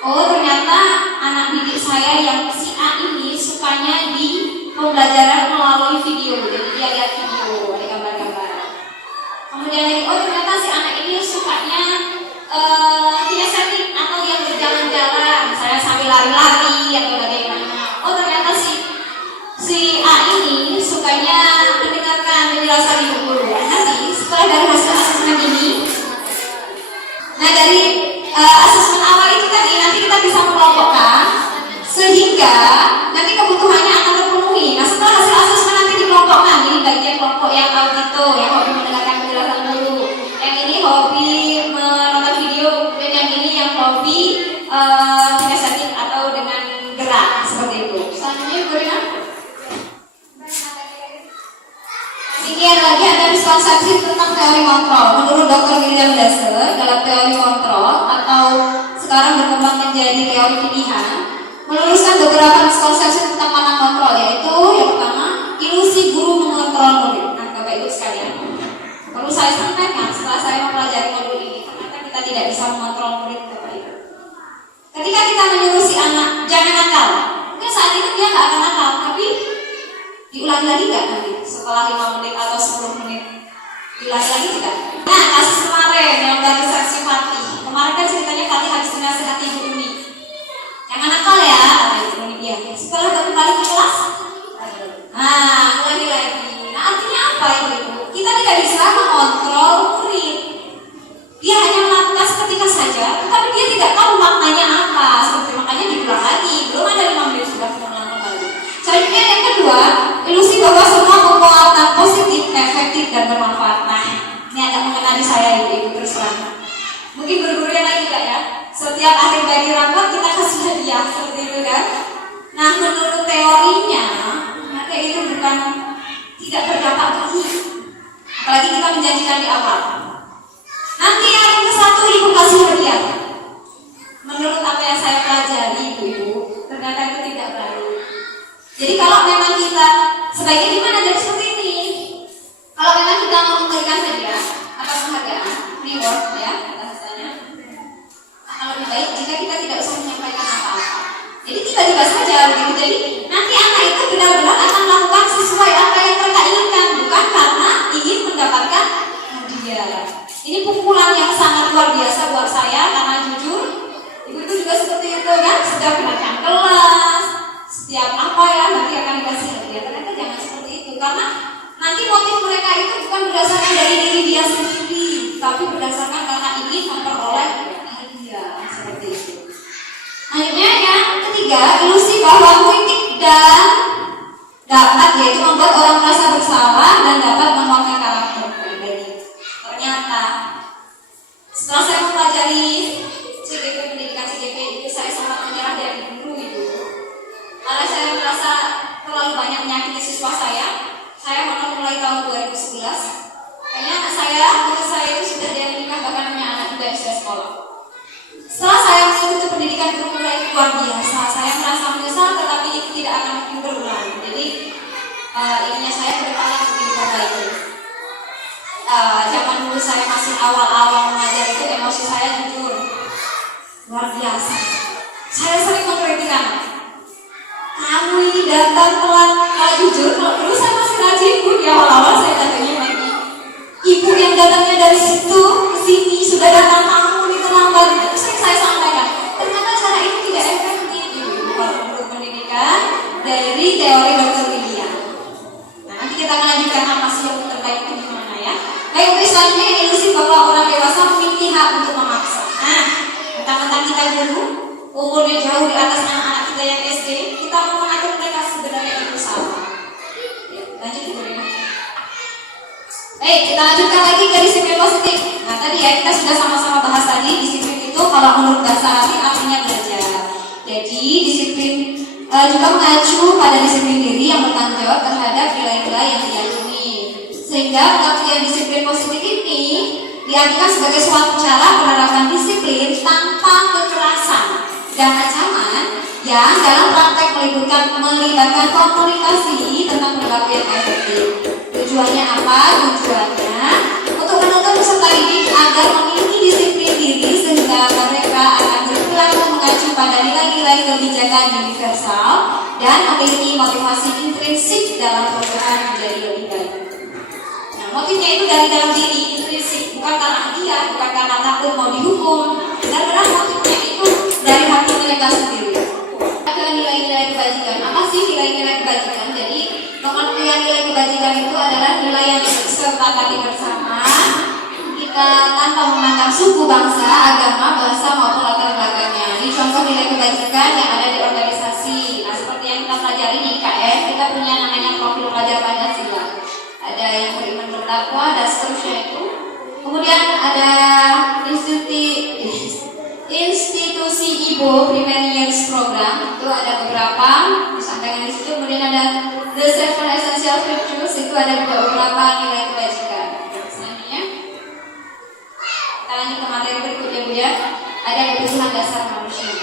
oh ternyata anak didik saya yang si A ini sukanya di pembelajaran melalui video, jadi dia lihat video, ada gambar-gambar. Kemudian lagi, oh ternyata si anak ini sukanya kinestetik atau yang berjalan-jalan, misalnya sambil lari-lari atau bagaimana. Oh ternyata si A ini sukanya mendengarkan penjelasan ibu guru. Nanti setelah dari hasil asesmen ini, nah dari asesmen awal itu tadi nanti kita bisa mengelompokkan sehingga nanti kebutuhannya akan terpenuhi. Nah setelah hasil asesmen nanti dikelompokkan, ini bagian kelompok yang audito, yang hobi mendengarkan penjelasan guru, yang ini hobi menonton video, kemudian yang ini yang hobi kinestetik atau dengan gerak seperti itu. Selanjutnya Ibu Rina. Sekian lagi ada miskonsepsi tentang teori kontrol. Menurut Dr. William Dasser, dalam teori kontrol atau sekarang berkembang menjadi teori pilihan, meluruskan beberapa miskonsepsi tentang makna kontrol, yaitu yang pertama, ilusi guru mengontrol murid. Nah, Bapak Ibu sekalian, perlu saya sampaikan setelah saya mempelajari modul ini, ternyata kita tidak bisa mengontrol murid, Bapak Ibu. Ketika kita menyuruh si anak jangan nakal, mungkin saat itu dia nggak akan nakal, tapi diulangi lagi nggak nanti setelah 5 menit atau 10 menit diulangi lagi tidak? Nah kasus kemarin yang dari saksi Fatih kemarin kan ceritanya Fatih habis dinasihati Ibu Umi, jangan nakal ya kata Ibu Umi dia. Setelah kembali ke kelas, nah ulangi lagi. Nah artinya apa itu? Kita tidak bisa mengontrol murid. Dia hanya melakukan seketika saja, tetapi dia tidak tahu maknanya apa. Seperti makanya diulang lagi, belum ada 5 menit sudah mengulang kembali. Selanjutnya yang kedua, ilusi bahwa semua pengalaman positif, efektif dan bermanfaat. Nah, ini agak mengenai saya ibu terus terang. Mungkin guru-guru yang lain juga ya. Setiap akhir bagi rapot kita kasih hadiah seperti itu kan. Nah, menurut teorinya, nanti itu bukan tidak berdampak baik. Apalagi kita menjanjikan di awal. Nanti yang ke-1 ibu kasih hadiah. Menurut apa yang saya pelajari ibu, ternyata itu tidak baik. Jadi kalau memang kita sebaiknya gimana jadi seperti ini? Kalau memang kita mau memberikan hadiah atau penghargaan, reward ya bahasanya, akan lebih baik jika kita tidak usah menyampaikan apa-apa. Jadi tiba-tiba saja begitu. Jadi nanti anak itu benar-benar akan melakukan sesuai apa yang mereka inginkan, bukan karena ingin mendapatkan hadiah. Ini pukulan yang sangat luar biasa buat saya karena jujur, ibu itu juga seperti itu kan, sudah kenaikan kelas. Setiap apa ya nanti akan dikasih hadiah. Ternyata jangan seperti itu karena nanti motif mereka itu bukan berdasarkan dari kemudian dapat yaitu membuat orang merasa bersalah dan dapat menguatkan karakter pribadi. Ternyata setelah saya mempelajari CGP pendidikan CGP itu, saya sangat menyerah dari guru itu karena saya merasa terlalu banyak menyakiti siswa saya honor mulai tahun 2011. Kayaknya menurut saya itu sudah dari nikah, bahkan punya anak juga sudah sekolah. Setelah saya mengikuti pendidikan guru mulai luar biasa, saya merasa menyesal, tetapi itu tidak akan mungkin berulang. Jadi ininya saya ke depannya harus diperbaiki. Zaman dulu saya masih awal-awal mengajar itu, emosi saya jujur luar biasa. Saya sering mengkritik anak. Kamu ini datang telat. Kalau jujur, kalau dulu saya masih rajin Bu, di awal-awal saya datangnya lagi. Ibu yang datangnya dari situ ke sini sudah datang, kamu ini terlambat. Itu sering saya sampaikan. Ternyata cara itu tidak efektif kalau menurut pendidikan dari teori Dr. William. Nah, nanti kita akan lanjutkan apa sih yang terbaik itu gimana ya. Baik, untuk selanjutnya ilusi bahwa orang dewasa memiliki hak untuk memaksa. Nah, tentang kita dulu umurnya jauh di atas anak-anak kita yang SD, kita mau mengatur mereka sebenarnya itu salah. Ya, lanjut Ibu Rina. Baik, kita lanjutkan lagi ke disiplin positif. Nah, tadi ya kita sudah sama-sama bahas tadi disiplin itu kalau menurut bahasa Arab artinya belajar. Jadi disiplin juga mengacu pada disiplin diri yang bertanggung jawab terhadap nilai-nilai yang diyakini. Sehingga pengertian disiplin positif ini diartikan sebagai suatu cara penerapan disiplin tanpa kekerasan dan ancaman yang dalam praktek melibatkan komunikasi tentang perilaku yang efektif. Tujuannya apa? Tujuannya untuk menuntut peserta didik agar memiliki disiplin diri sehingga mereka akan berperilaku mengacu pada nilai-nilai kebijakan universal dan memiliki motivasi intrinsik dalam perubahan menjadi lebih baik. Nah, motifnya itu dari dalam diri, intrinsik, bukan karena dia, bukan karena takut mau dihukum. Benar-benar motifnya itu dari hati mereka sendiri. Ada nilai-nilai kebajikan. Apa sih nilai-nilai kebajikan? Jadi pengertian nilai kebajikan itu adalah nilai yang disepakati bersama kita tanpa memandang suku, bangsa, agama, bahasa maupun latar belakangnya. Ini contoh nilai kebajikan yang ada di organisasi. Nah, seperti yang kita pelajari di IKN, kita punya namanya profil pelajar Pancasila. Ada yang beriman bertakwa dan seterusnya itu. Kemudian ada institusi Ibu Primary Years Program, itu ada beberapa disampaikan di situ. Kemudian ada The Seven Essential Virtues, itu ada juga beberapa nilai kebajikan. Selanjutnya kita lanjut ke materi berikutnya Bu ya. Ada kebutuhan dasar manusia.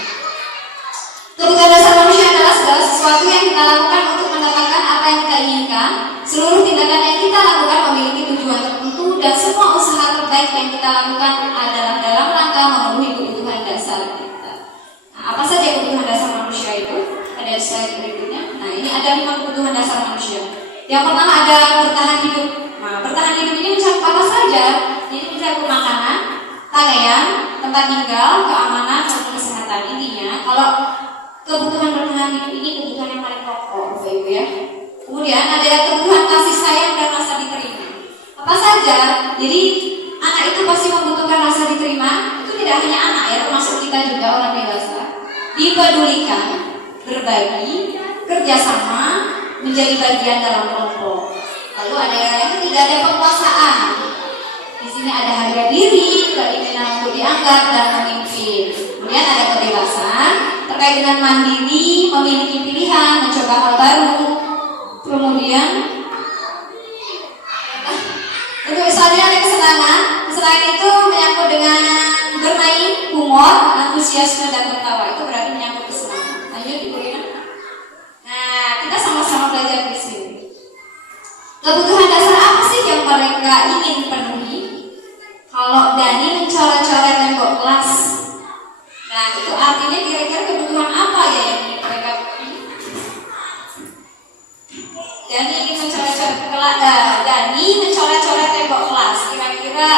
Kebutuhan dasar manusia adalah segala sesuatu yang kita lakukan untuk mendapatkan apa yang kita inginkan. Seluruh tindakan yang kita lakukan memiliki tujuan tertentu dan semua usaha terbaik yang kita lakukan adalah dalam rangka memenuhi kebutuhan dasar kita. Nah, apa saja kebutuhan dasar manusia itu? Ada di slide berikutnya. Nah, ini ada 5 kebutuhan dasar manusia. Yang pertama ada bertahan hidup. Nah, bertahan hidup ini mencakup apa saja? Ini mencakup makanan, pakaian, tempat tinggal, keamanan, dan kesehatan. Intinya, kalau kebutuhan bertahan hidup ini kebutuhan yang paling pokok, Bapak Ibu ya. Kemudian ada kebutuhan kasih sayang dan rasa diterima. Apa saja? Jadi anak itu pasti membutuhkan rasa diterima. Itu tidak hanya anak ya, termasuk kita juga orang dewasa. Dipedulikan, berbagi, kerjasama, menjadi bagian dalam kelompok. Lalu ada yang ketiga, ada penguasaan. Di sini ada harga diri, keinginan untuk dianggap dan memimpin. Kemudian ada kebebasan terkait dengan mandiri, memiliki pilihan, mencoba hal baru. Kemudian untuk selanjutnya ada kesenangan. Kesenangan itu menyangkut dengan bermain, humor, antusiasme dan tertawa. Itu berarti menyangkut kesenangan. Lanjut Ibu Rina. Nah, kita sama-sama belajar di sini. Kebutuhan dasar apa sih yang mereka ingin penuhi? Kalau Dani mencoret-coret tembok kelas, nah itu artinya kira-kira kebutuhan apa ya yang ingin mereka penuhi? Dani ingin mencoret-coret tembok kelas. Kira-kira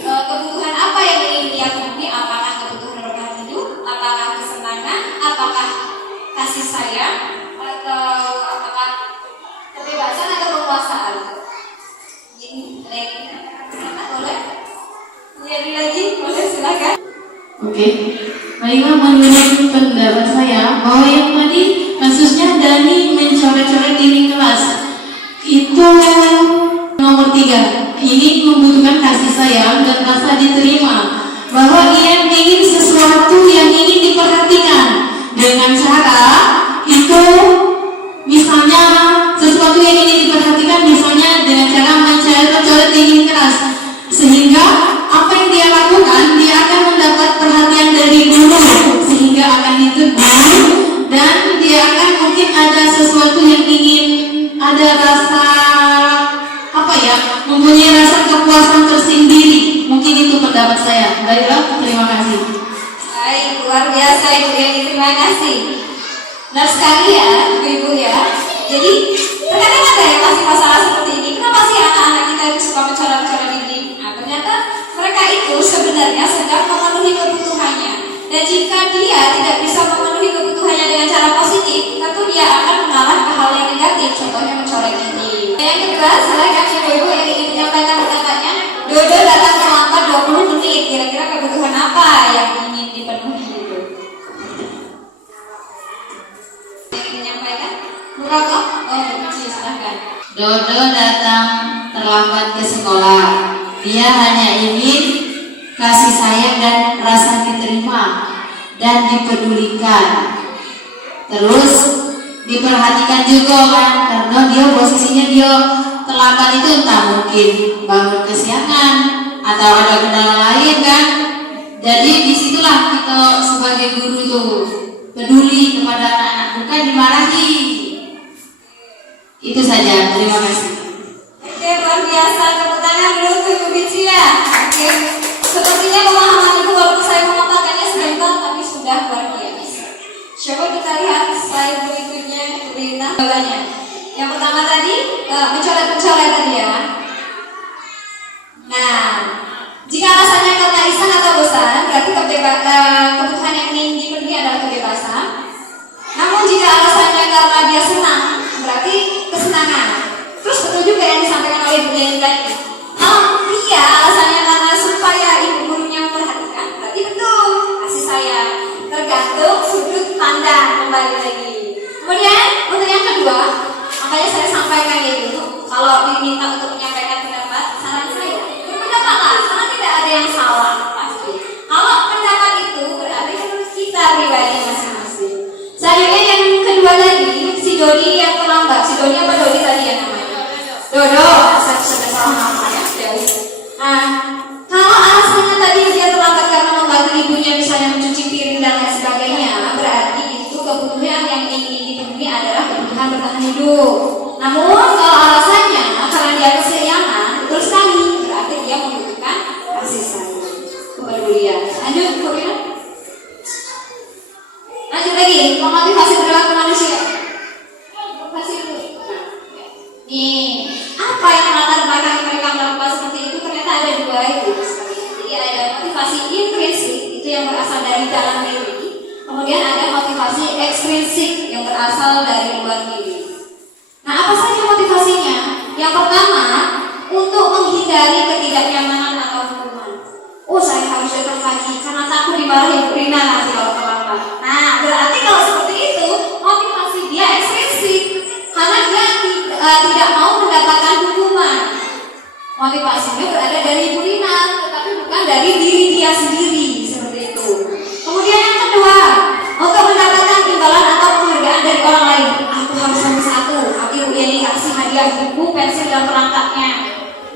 kebutuhan apa yang ingin dia penuhi? Apakah kebutuhan bertahan hidup? Apakah kesenangan? Apakah kasih sayang? Atau apakah kebebasan atau kekuasaan? Ini boleh? Lihat lagi, boleh silakan. Oke, baiklah menurut pendapat saya bahwa yang tadi masih khususnya Dani mencoret-coret dinding kelas. Itu nomor 3, ingin membutuhkan kasih sayang dan rasa diterima, bahwa ia ingin sesuatu yang ingin diperhatikan dengan cara itu, misalnya sesuatu yang ingin diperhatikan misalnya dengan cara mencoret dinding keras, sehingga apa yang dia lakukan dia akan mendapat perhatian dari guru sehingga akan ditegur, dan dia akan mungkin ada sesuatu yang ingin ada rasa mempunyai rasa kepuasan tersendiri. Mungkin itu pendapat saya. Baiklah, terima kasih. Baik, luar biasa Ibu Yani, terima kasih. Benar sekali ya Ibu ya. Jadi terkadang ada yang masih masalah seperti ini. Kenapa sih anak-anak kita itu suka mencoret-coret dinding? Nah, ternyata mereka itu sebenarnya sedang memenuhi kebutuhannya. Dan jika dia tidak bisa memenuhi kebutuhannya dengan cara positif, tentu dia akan mengarah ke hal yang negatif. Contohnya mencoret dinding. Yang kedua, silakan Ibu yang ingin menyampaikan pendapatnya. Dodo datang terlambat 20 menit. Kira-kira kebutuhan apa yang ingin dipenuhi itu? Yang ingin menyampaikan? Muroko? Oh, silakan. Dodo datang terlambat ke sekolah. Dia hanya ingin kasih sayang dan rasa diterima dan dipedulikan. Terus diperhatikan juga kan, karena dia posisinya dia terlambat itu entah mungkin bangun kesiangan atau ada kendala lain kan. Jadi disitulah kita sebagai guru itu peduli kepada anak-anak, bukan dimarahi. Itu saja, terima kasih. Oke, luar biasa. Tepuk tangan dulu untuk Ibu Bicia. Oke, sepertinya pemahaman Ibu walaupun saya memaparkannya sebentar, tapi sudah luar biasa. Coba kita lihat slide berikutnya, berita bawahnya. Yang pertama tadi mencoret-mencoret tadi ya. Nah, jika alasannya karena iseng atau bosan, berarti kebutuhan yang ingin dipenuhi adalah kebebasan. Namun jika alasannya karena dia senang, berarti kesenangan. Terus betul juga yang disampaikan oleh Bu Yani tadi. Kalau dia alasannya karena supaya ibu gurunya memperhatikan, berarti betul kasih sayang. Tergantung sudut pandang, kembali lagi. Kemudian untuk yang kedua, makanya saya sampaikan itu, kalau diminta untuk menyampaikan pendapat, saran saya berpendapatlah, karena tidak ada yang salah pasti. Kalau pendapat itu berarti menurut kita pribadi masing-masing. Selanjutnya yang kedua lagi, si Dodi yang terlambat. Si Dodi apa Dodi tadi ya namanya? Dodo, saya sudah salah namanya. Nah, kalau alasannya tadi dia terlambat karena membantu ibunya misalnya mencuci piring dan lain sebagainya, berarti itu kebutuhan yang ingin dipenuhi adalah kebutuhan bertahan hidup. Namun kalau alasannya karena dia kesiangan, betul sekali, berarti dia membutuhkan kasih sayang, kepedulian. Lanjut, Bu Rina. Lanjut lagi, memotivasi perilaku manusia. Motivasi dulu. Nih, apa yang melatar belakangi mereka melakukan seperti itu? Ternyata ada dua itu. Jadi ada motivasi intrinsik, itu yang berasal dari dalam diri. Kemudian ada motivasi ekstrinsik yang berasal dari luar diri. Nah, apa saja motivasinya? Yang pertama, untuk menghindari ketidaknyamanan atau hukuman. Oh, saya harus datang pagi karena takut dimarahi Bu Rina nanti kalau terlambat. Nah, berarti kalau seperti itu, motivasi dia ekstrinsik karena dia tidak mau mendapatkan hukuman. Motivasinya berada dari Bu Rina, tetapi bukan dari diri dia sendiri, seperti itu. Kemudian yang kedua, untuk mendapatkan imbalan atau penghargaan dari orang lain. Aku harus nomor 1, tapi Bu Yani kasih hadiah buku, pensil dan perangkatnya.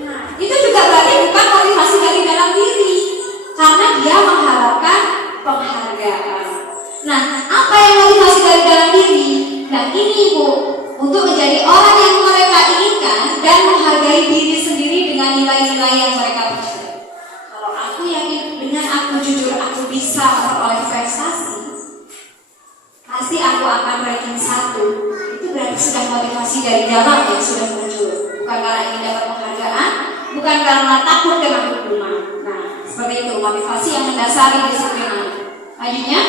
Nah, itu juga berarti bukan motivasi dari dalam diri, karena dia mengharapkan penghargaan. Nah, apa yang motivasi dari dalam diri? Dan ini Bu, untuk menjadi orang yang mereka inginkan dan menghargai diri sendiri dengan nilai-nilai yang mereka percaya. Kalau aku yakin dengan aku jujur aku bisa memperoleh prestasi, pasti aku akan ranking 1. Itu berarti sudah motivasi dari dalam yang sudah muncul, bukan karena ingin dapat penghargaan, bukan karena takut dengan hukuman. Nah, seperti itu motivasi yang mendasari disiplinan. Lanjutnya,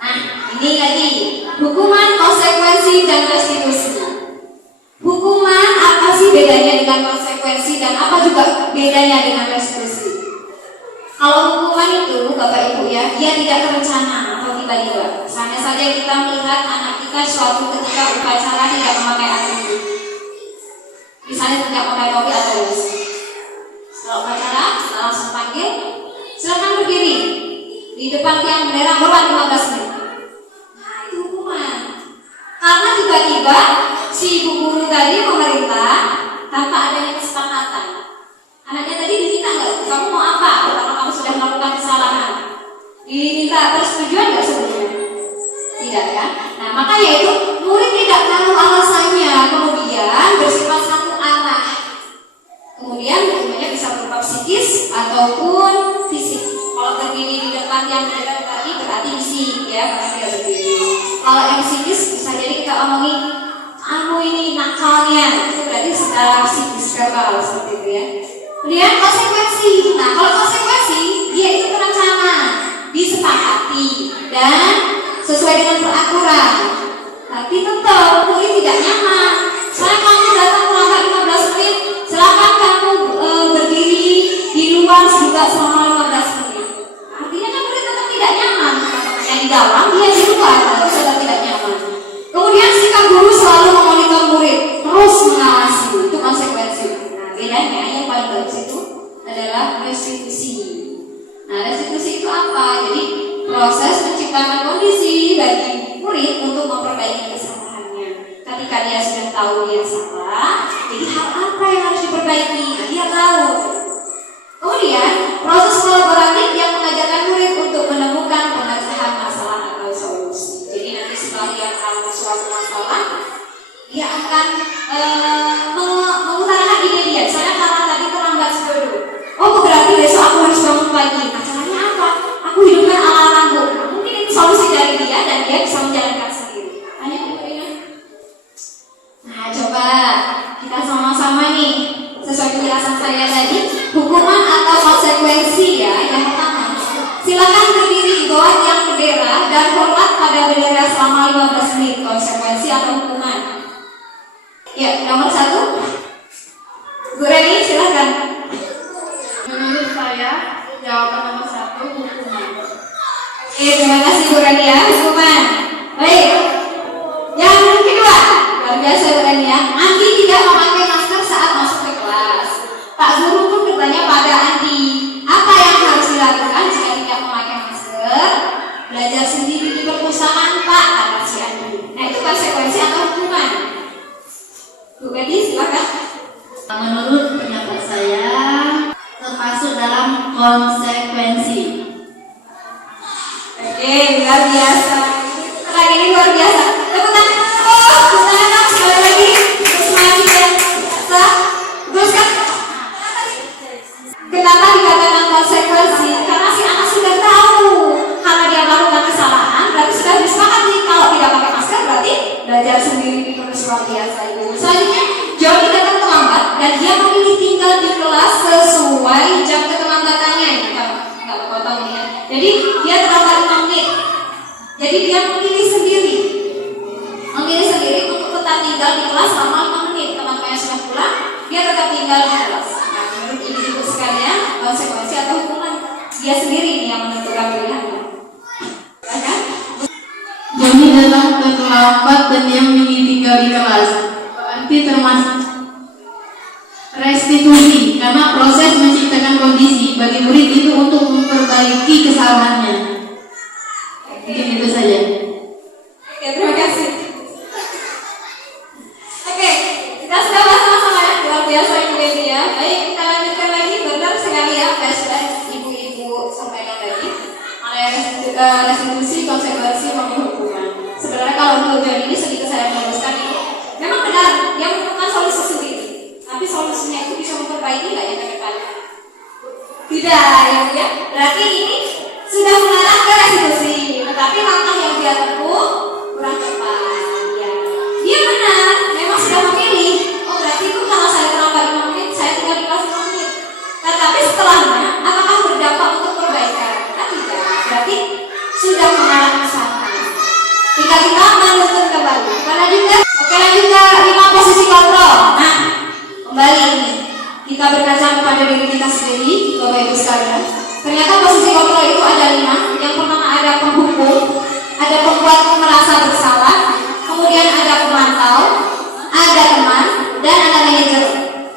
nah ini lagi hukuman, konsekuensi dan restitusi. Hukuman apa sih bedanya dengan konsekuensi dan apa juga bedanya dengan restitusi? Kalau hukuman itu Bapak Ibu ya, dia tidak terencana atau tiba-tiba. Misalnya saja kita melihat anak kita suatu ketika upacara tidak memakai atribut. Misalnya tidak memakai topi atau jas. Setelah upacara, kita langsung panggil, silakan berdiri di depan tiang bendera hormat 15 menit. Nah, itu hukuman. Karena tiba-tiba si ibu guru tadi memerintah tanpa adanya kesepakatan. Anaknya tadi diminta nggak? Kamu mau apa? Karena kamu sudah melakukan kesalahan. Diminta persetujuan nggak sebelumnya? Tidak kan? Nah, makanya itu murid tidak tahu alasannya, kemudian bersifat satu arah. Kemudian hukumannya bisa berupa psikis ataupun fisik. Kalau berdiri di depan yang bendera tadi berarti fisik ya, karena dia berdiri. Kalau yang psikis bisa jadi kita omongin, kamu ini nakalnya, itu berarti secara psikis verbal seperti itu ya. Kemudian konsekuensi. Nah, kalau konsekuensi dia itu terencana, disepakati dan sesuai dengan peraturan. Tapi tetap murid tidak nyaman. Saya kamu datang terlambat 15 menit, silakan kamu berdiri di luar juga selama 15 menit. Artinya kan murid tetap tidak nyaman. Yang di dalam, dia di luar, tetap sudah tidak nyaman. Kemudian sikap guru selalu memonitor murid, terus mengawasi. Itu konsekuensi. Nah, bedanya yang paling bagus itu adalah restitusi. Nah, restitusi itu apa? Jadi proses menciptakan kondisi bagi murid untuk memperbaiki kesalahannya. Ketika dia sudah tahu dia salah, jadi hal apa yang harus diperbaiki? Dia tahu. Kemudian proses kolaboratif yang mengajarkan murid untuk menemukan pemecahan masalah atau solusi. Jadi nanti setelah dia tahu suatu masalah, dia akan mengutarakan ide dia. Misalnya karena tadi terlambat sepuluh. Oh, berarti besok aku harus bangun pagi. Caranya apa? Aku hidupkan alarmku. Mungkin itu solusi dari dia dan dia bisa menjalankan sendiri. Tanya kemudian. Nah, coba kita sama-sama nih sesuai penjelasan saya tadi, hukuman atau konsekuensi ya. Yang pertama, silakan berdiri di bawah tiang bendera dan hormat pada bendera selama 15 menit. Konsekuensi atau hukuman? Ya, nomor 1. Bu Reni, silakan. Menurut saya, jawaban nomor 1 hukuman. Terima kasih Bu Rani ya, hukuman. Baik. Yang kedua, luar biasa Bu Rani ya. Andi tidak memakai masker saat masuk ke kelas. Pak guru pun bertanya pada Andi, apa yang harus dilakukan jika tidak memakai masker? Belajar sendiri di perpustakaan Pak, kata si Andi. Nah, itu konsekuensi atau hukuman? Bu Rani, silakan. Menurut pendapat saya, termasuk dalam konsekuensi. Oke, luar biasa. Sekarang ini luar biasa. Tepuk tangan. Oh, tepuk tangan sekali lagi. Semakin biasa. Teruskan. Kenapa dikatakan konsekuensi? Karena si anak sudah tahu karena dia melakukan kesalahan, berarti sudah disepakati kalau tidak pakai masker berarti belajar sendiri di terus luar biasa itu. Selanjutnya, Jody datang terlambat dan dia memilih tinggal di kelas sesuai jam keterlambatannya. Nggak tahu nih ya. Jadi dia terlambat 5 menit. Jadi dia memilih sendiri untuk tetap tinggal di kelas selama 5 menit. Teman-temannya sudah pulang, dia tetap tinggal di kelas. Nah, menurut ibu-ibu sekalian, konsekuensi atau hukuman? Dia sendiri nih yang menentukan pilihannya. Kan? Joni datang terlambat dan dia memilih tinggal di kelas. Berarti termasuk restitusi, karena proses menciptakan kondisi bagi murid itu untuk memperbaiki kesalahannya. Mungkin itu saja. Oke, terima kasih. Oke, kita sudah bersama-sama ya, luar biasa ini ya. Baik, kita lanjutkan lagi. Benar sekali ya, sudah ibu-ibu sampaikan tadi. Ada restitusi, konsekuensi, maupun hukuman. Sebenarnya kalau untuk John ini sedikit saya meluruskan itu, memang benar dia menemukan solusi sendiri. Tapi solusinya itu bisa memperbaiki nggak ya ke depannya? Tidak ya. Berarti ini sudah mengarah ke restitusi. Tetapi langkah yang dia tempuh kurang tepat. Ya. Dia benar, memang sudah memilih. Oh, berarti itu kalau saya terlambat 5 menit, saya tinggal di kelas 5 menit. Tetapi setelahnya, apakah berdampak untuk perbaikan? Tidak. Berarti sudah mengarah ke sana. Jika kita menuntun kembali. Mana juga? Oke, lanjut ke 5 posisi kontrol. Nah, kembali ini kita berkaca kepada diri kita sendiri, Bapak Ibu sekalian. Ternyata posisi kontrol itu ada 5. Yang pertama ada penghukum, kemudian ada pemantau, ada teman, dan ada manajer.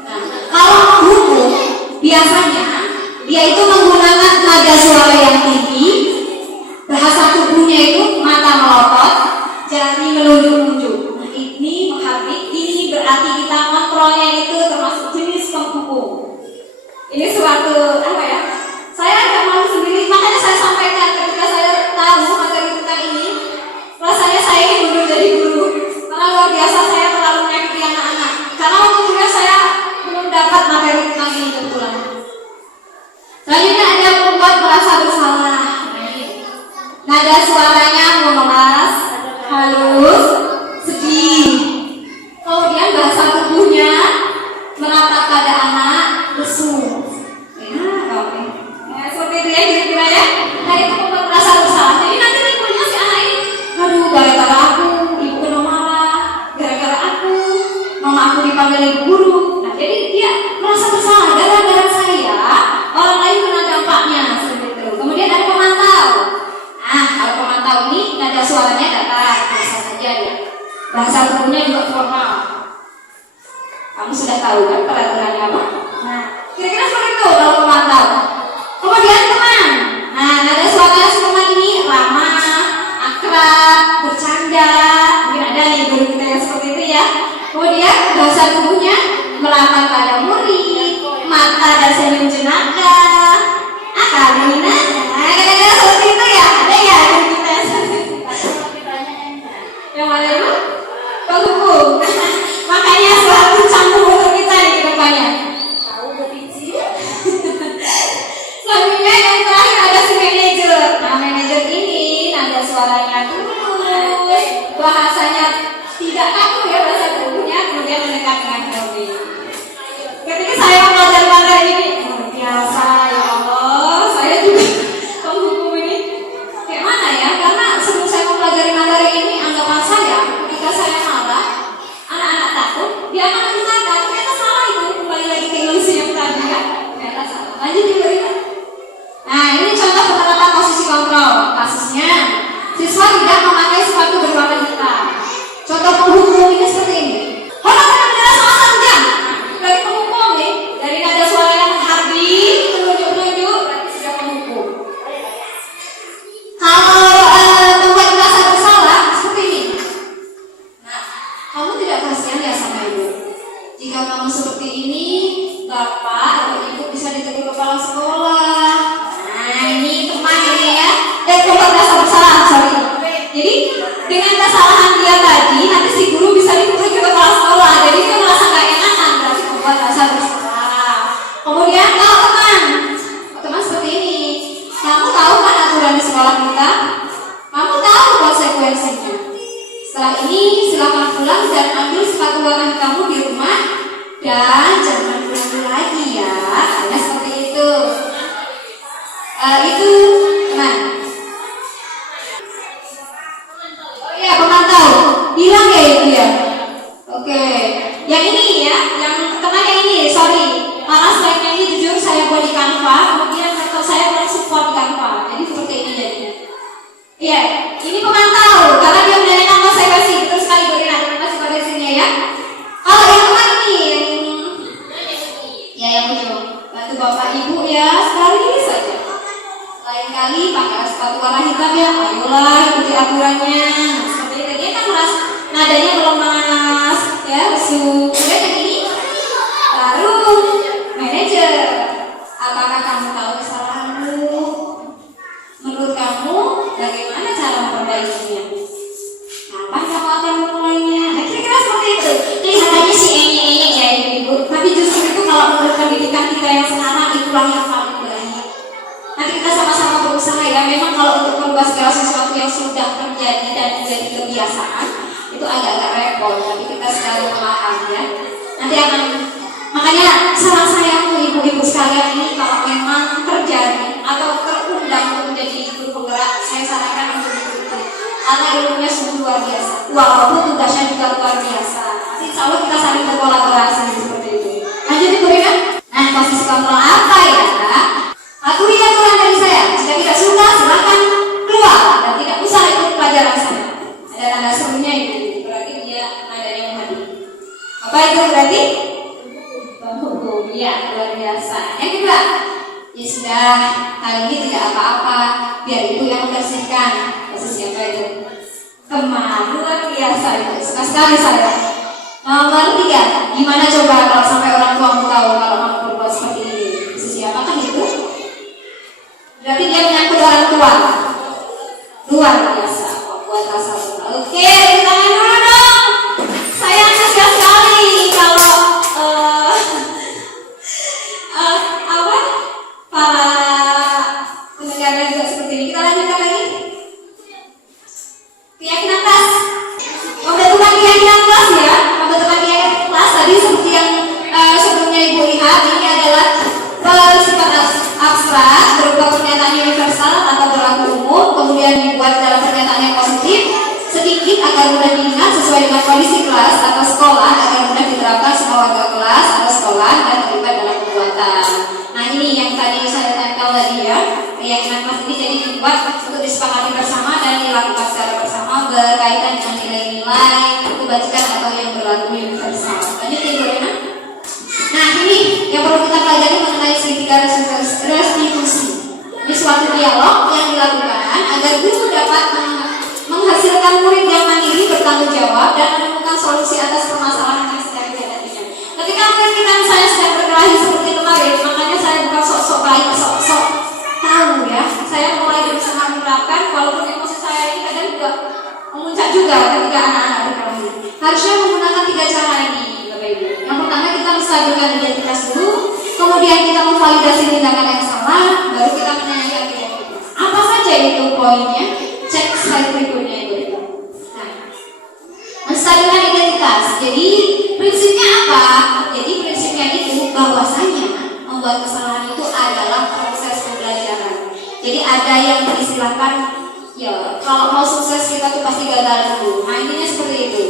Nah, kalau hukum biasanya dia itu menggunakan nada suara yang tinggi, bahasa tubuhnya itu mata melotot, jari menunduk-nunduk. Nah, ini menghabis, ini berarti kita kontrolnya itu termasuk jenis penghukum. Ini suatu apa ya? Saya agak malu sendiri, makanya saya sampaikan ketika saya tahu materi tentang ini, rasanya saya ingin mundur jadi guru. Karena luar biasa saya terlalu menyakiti anak-anak. Karena waktu juga saya belum dapat materi tentang ini kebetulan. Selanjutnya ada membuat merasa bersalah. Nada suaranya memelas, halus, sedih. Kemudian bahasa tubuhnya menatap pada anak, lesu. Seperti itu ya kira-kira ya. Nah itu membuat merasa bersalah. Jadi nanti timbulnya si anak ini, aduh gara-gara aku, ibu kena marah, gara-gara aku, mama aku dipanggil ibu guru. Nah jadi dia merasa bersalah gara-gara saya, orang lain kena dampaknya seperti itu. Kemudian ada pemantau. Nah kalau pemantau ini nada suaranya datar, biasa saja ya. Bahasa tubuhnya juga formal. Kamu sudah tahu kan peraturannya apa? Nah kira-kira seperti itu kalau pemantau. Kemudian teman, nah nada suara si teman ini ramah, akrab, bercanda, mungkin ada nih guru kita yang seperti itu ya. Kemudian bahasa tubuhnya melapar pada murid, mata dan senyum jenaka, Karina, nah kira-kira seperti itu ya. Ada ya guru kita yang seperti itu? Yang mana itu? Penghukum. Makanya selalu campur untuk kita nih ke depannya. Selanjutnya yang terakhir ada si manajer. Nah manajer ini nada suaranya tulus, bahasanya tidak kaku ya bahasa tubuhnya, kemudian mendekat dengan kami. Ketika saya mempelajari materi ini, luar biasa ya Allah, saya juga penghukum ini. Kayak mana ya? Karena sebelum saya mempelajari materi ini, anggapan saya ketika saya marah, anak-anak takut, dia akan mengatakan ternyata salah itu, kembali lagi ke ilusi yang tadi ya. Ternyata salah. Lanjut juga ini. Nah ini contoh penerapan posisi kontrol. Kasusnya siswa tidak memakai sepatu berwarna hitam. Contoh penghukum ini seperti ini. Hormat pada bendera selama 1 jam. Dari penghukum nih, dari nada suara yang habis, menunjuk-nunjuk, berarti sudah penghukum. Kalau membuat merasa bersalah seperti ini. Nah, kamu tidak kasihan ya sama ibu. Jika kamu seperti ini, bapak atau ibu bisa ditegur kepala sekolah. Nah ini teman ini ya, membuat merasa bersalah, sorry. Jadi dengan kesalahan dia tadi, nanti si guru bisa ditegur ke kepala sekolah. Jadi dia merasa gak enakan, berarti membuat merasa bersalah. Kemudian kalau teman seperti ini, kamu tahu kan aturan di sekolah kita? Kamu tahu konsekuensinya. Setelah ini silakan pulang dan ambil sepatu warna kamu di rumah dan jangan pulang lagi ya. Hanya seperti itu. Itu teman. Oh iya pemantau. Bilang ya itu ya. Oke. Yang ini ya, yang teman yang ini, sorry. Karena slide-nya ini jujur saya buat di Canva, kemudian laptop saya belum support Canva. Jadi seperti ini jadinya. Iya, ini pemantau. Karena dia udah nama saya kasih terus sekali beri nanti masih pada sini ya. Kalau yang teman ini, yang ujung, bantu bapak ibu ya sekali saja. Lain kali pakai sepatu warna hitam ya, ayolah ikuti aturannya. Nah, seperti itu dia kan merasa nadanya melemas, ya lesu. Kemudian yang ini baru manajer. Apakah kamu tahu kesalahanmu? Menurut kamu bagaimana cara memperbaikinya? Kapan kamu akan memulainya? Nah, kira-kira seperti itu. Kelihatannya sih enyek-enyek ya ibu. Tapi justru itu kalau menurut pendidikan kita yang sekarang itulah yang paling baik. Nanti kita sama-sama berusaha ya. Memang kalau untuk merubah segala sesuatu yang sudah terjadi dan menjadi kebiasaan itu agak-agak repot. Tapi kita sedang perlahan ya. Nanti akan. Makanya saran saya untuk ibu-ibu sekalian ini kalau memang terjadi atau terundang untuk menjadi guru penggerak, saya sarankan untuk ikuti. Karena ilmunya sungguh luar biasa. Walaupun tugasnya juga luar biasa. Nanti insya Allah kita saling berkolaborasi seperti itu. Lanjut ibu Rina. Nah posisi kontrol apa ya? Patuhi aturan dari saya. Jika tidak suka silahkan keluar dan tidak usah ikut pelajaran saya. Ada tanda serunya ini. Berarti Ya sudah, kali ini tidak apa-apa, biar ibu yang membersihkan. Maksud siapa itu? Teman, luar biasa itu, suka sekali saya. Nomor 3, gimana coba kalau sampai orang tuamu tahu kalau kamu berbuat seperti ini? Maksud siapa kan itu? Berarti dia menyangkut orang tua. Luar biasa, buat rasa lupa. Oke, tepuk tangan dulu dong. Saya antusias sekali kalau apa para pendengar juga seperti ini. Kita lanjutkan lagi. Keyakinan kelas. Pembentukan keyakinan kelas ya. Pembentukan keyakinan kelas tadi seperti yang sebelumnya Ibu lihat, ini adalah bersifat abstrak berupa pernyataan universal atau berlaku umum, kemudian dibuat dalam pernyataan yang positif sedikit agar mudah diingat sesuai dengan kondisi kelas atau sekolah agar mudah diterapkan semua warga kelas atau sekolah dan terlibat dalam pembuatan. Nah ini yang tadi saya tempel tadi ya, keyakinan kelas ini jadi dibuat untuk disepakati bersama dan dilakukan secara bersama berkaitan dengan nilai-nilai kebajikan atau yang berlaku universal. Lanjutin Bu Rena. Nah ini yang perlu kita pelajari mengenai segitiga restitusi. Ini suatu dialog yang dilakukan agar guru dapat menghasilkan murid yang mandiri, bertanggung jawab dan menemukan solusi atas permasalahan yang sedang dihadapinya. Ketika murid kita misalnya sedang berkelahi seperti kemarin, makanya saya bukan sok-sok baik, sok-sok tahu ya. Saya mulai berusaha menerapkan, walaupun emosi saya ini kadang juga memuncak juga ketika anak-anak berkelahi. Harusnya menggunakan 3 cara ini, Bapak Ibu. Yang pertama kita menstabilkan identitas dulu, kemudian kita memvalidasi tindakan yang salah, baru kita menanyakan keyakinan. Apa saja itu poinnya? Cek slide berikutnya itu. Nah, menstabilkan identitas. Jadi prinsipnya apa? Jadi prinsipnya itu bahwasanya membuat kesalahan itu adalah proses pembelajaran. Jadi ada yang beristilahkan ya kalau mau sukses kita tuh pasti gagal dulu. Nah intinya seperti itu.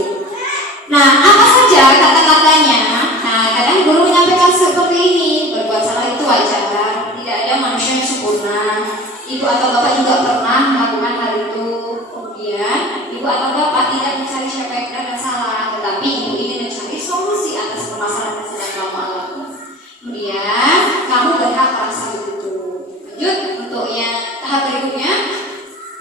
Nah apa saja kata-katanya? Nah kadang guru menyampaikan seperti ini, berbuat salah itu wajar. Tidak ada manusia yang sempurna. Ibu atau bapak juga pernah melakukan hal itu. Kemudian ibu atau bapak tidak mencari siapa yang benar dan salah, tetapi ibu ingin mencari solusi atas permasalahan yang sedang kamu alami. Kemudian kamu berhak merasa begitu. Lanjut untuk yang tahap berikutnya.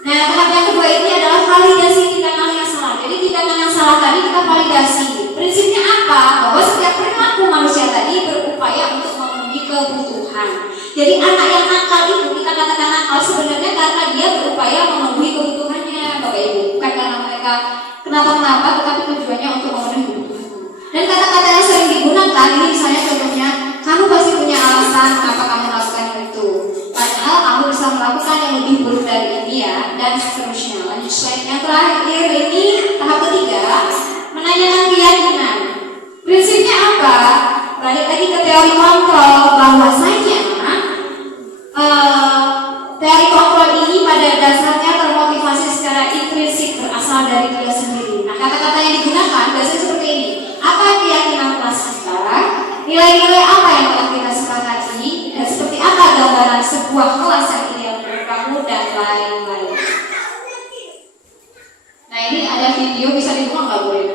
Nah tahap yang kedua ini adalah validasi tindakan yang salah. Jadi tindakan yang salah tadi kita validasi. Prinsipnya apa? Bahwa setiap perilaku manusia tadi berupaya untuk memenuhi kebutuhan. Jadi anak yang nakal itu kita katakan nakal sebenarnya karena dia berupaya memenuhi kebutuhannya, Bapak Ibu. Bukan karena mereka kenapa-kenapa, tetapi tujuannya untuk memenuhi kebutuhan. Dan kata-kata yang sering digunakan ini misalnya contohnya, kamu pasti punya alasan kenapa kamu melakukan itu. Padahal kamu bisa melakukan yang lebih buruk dari ini ya, dan seterusnya. Lanjut slide yang terakhir ini tahap ketiga, menanyakan keyakinan. Prinsipnya apa? Balik lagi ke teori kontrol, bahwasanya teori kontrol ini pada dasarnya termotivasi secara intrinsik berasal dari dia sendiri. Nah kata-kata yang digunakan biasanya seperti ini. Apa keyakinan kelas kita? Nilai-nilai apa yang telah kita sepakati? Dan seperti apa gambaran sebuah kelas yang ideal menurut kamu dan lain-lain. Nah ini ada video, bisa dibuka nggak boleh?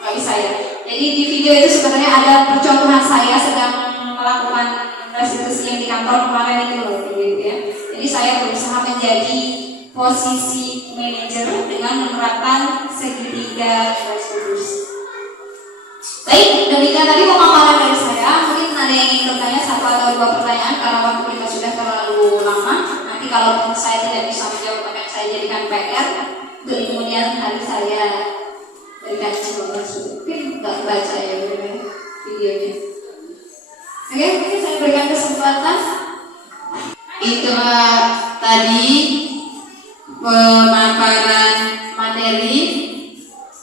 Nggak bisa ya. Jadi di video itu sebenarnya ada percontohan saya sedang melakukan restitusi yang di kantor kemarin itu loh, gitu ya. Jadi saya berusaha menjadi posisi manajer dengan menerapkan segitiga restitusi. Baik, demikian tadi pemaparan dari saya. Mungkin ada yang ingin bertanya 1 atau 2 pertanyaan karena waktu kita sudah terlalu lama. Nanti kalau saya tidak bisa menjawab, akan saya jadikan PR untuk kemudian hari saya berikan jawaban. Mungkin nggak baca ya videonya. Oke, mungkin saya berikan kesempatan. Itulah tadi pemaparan materi.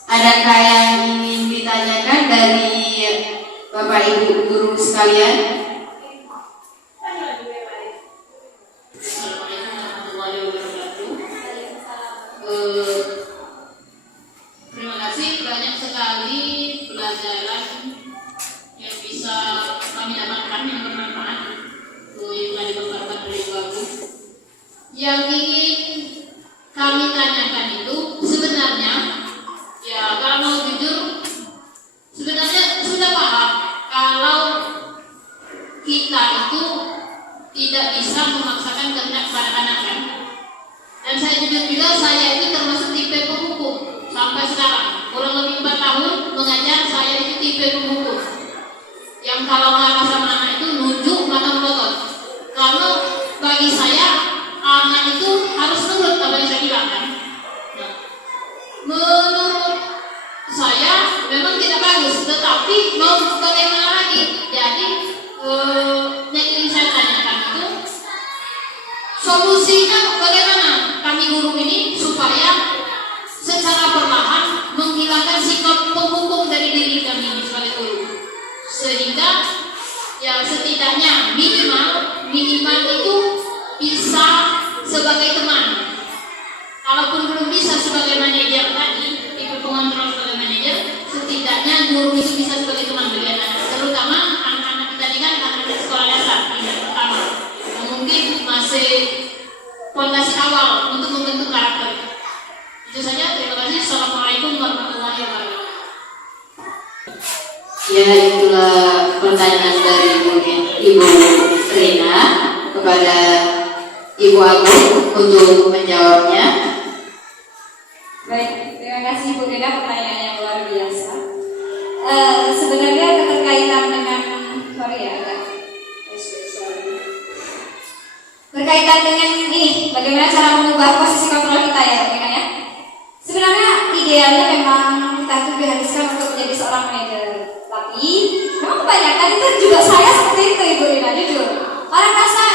Adakah yang ingin ditanyakan dari Bapak Ibu guru sekalian? Assalamualaikum warahmatullahi wabarakatuh. Terima kasih, banyak sekali pelajaran yang bisa kami dapatkan yang bermanfaat. Yang telah dipaparkan oleh Bapak. Yang ingin kami tanyakan itu sebenarnya, ya kalau jujur, sebenarnya sudah paham kalau kita itu tidak bisa memaksakan kehendak pada anak kan. Dan saya jujur juga, saya itu termasuk tipe penghukum sampai sekarang. Kurang lebih 4 tahun mengajar, saya itu tipe penghukum. Yang kalau marah sama anak itu nunjuk mata melotot. Karena bagi saya anak itu harus nurut apa yang saya bilang kan. Nah, menurut saya memang tidak bagus, tetapi mau bagaimana lagi? Jadi yang ingin saya tanyakan itu solusinya bagaimana kami guru ini supaya secara perlahan menghilangkan sikap penghukum dari diri kami sebagai guru, sehingga ya setidaknya minimal itu bisa sebagai teman. Kalaupun belum bisa sebagai manajer tadi, ikut pengontrol sebagai manajer, setidaknya guru itu bisa sebagai teman bagi anak, terutama anak-anak kita ini kan anak-anak sekolah dasar tingkat pertama, yang mungkin masih fondasi awal untuk membentuk karakter. Itu saja, terima kasih. Assalamualaikum warahmatullahi wabarakatuh. Ya, itulah pertanyaan dari Ibu Rina kepada Ibu Agung untuk menjawabnya. Baik, terima kasih Bu Rina, pertanyaan yang luar biasa. Sebenarnya keterkaitan dengan berkaitan dengan ini, bagaimana cara mengubah posisi kontrol kita ya, Bu Rina ya. Sebenarnya idealnya memang kita itu diharuskan untuk menjadi seorang manajer, tapi memang kebanyakan itu juga saya seperti itu Ibu Rina, jujur. Orang rasa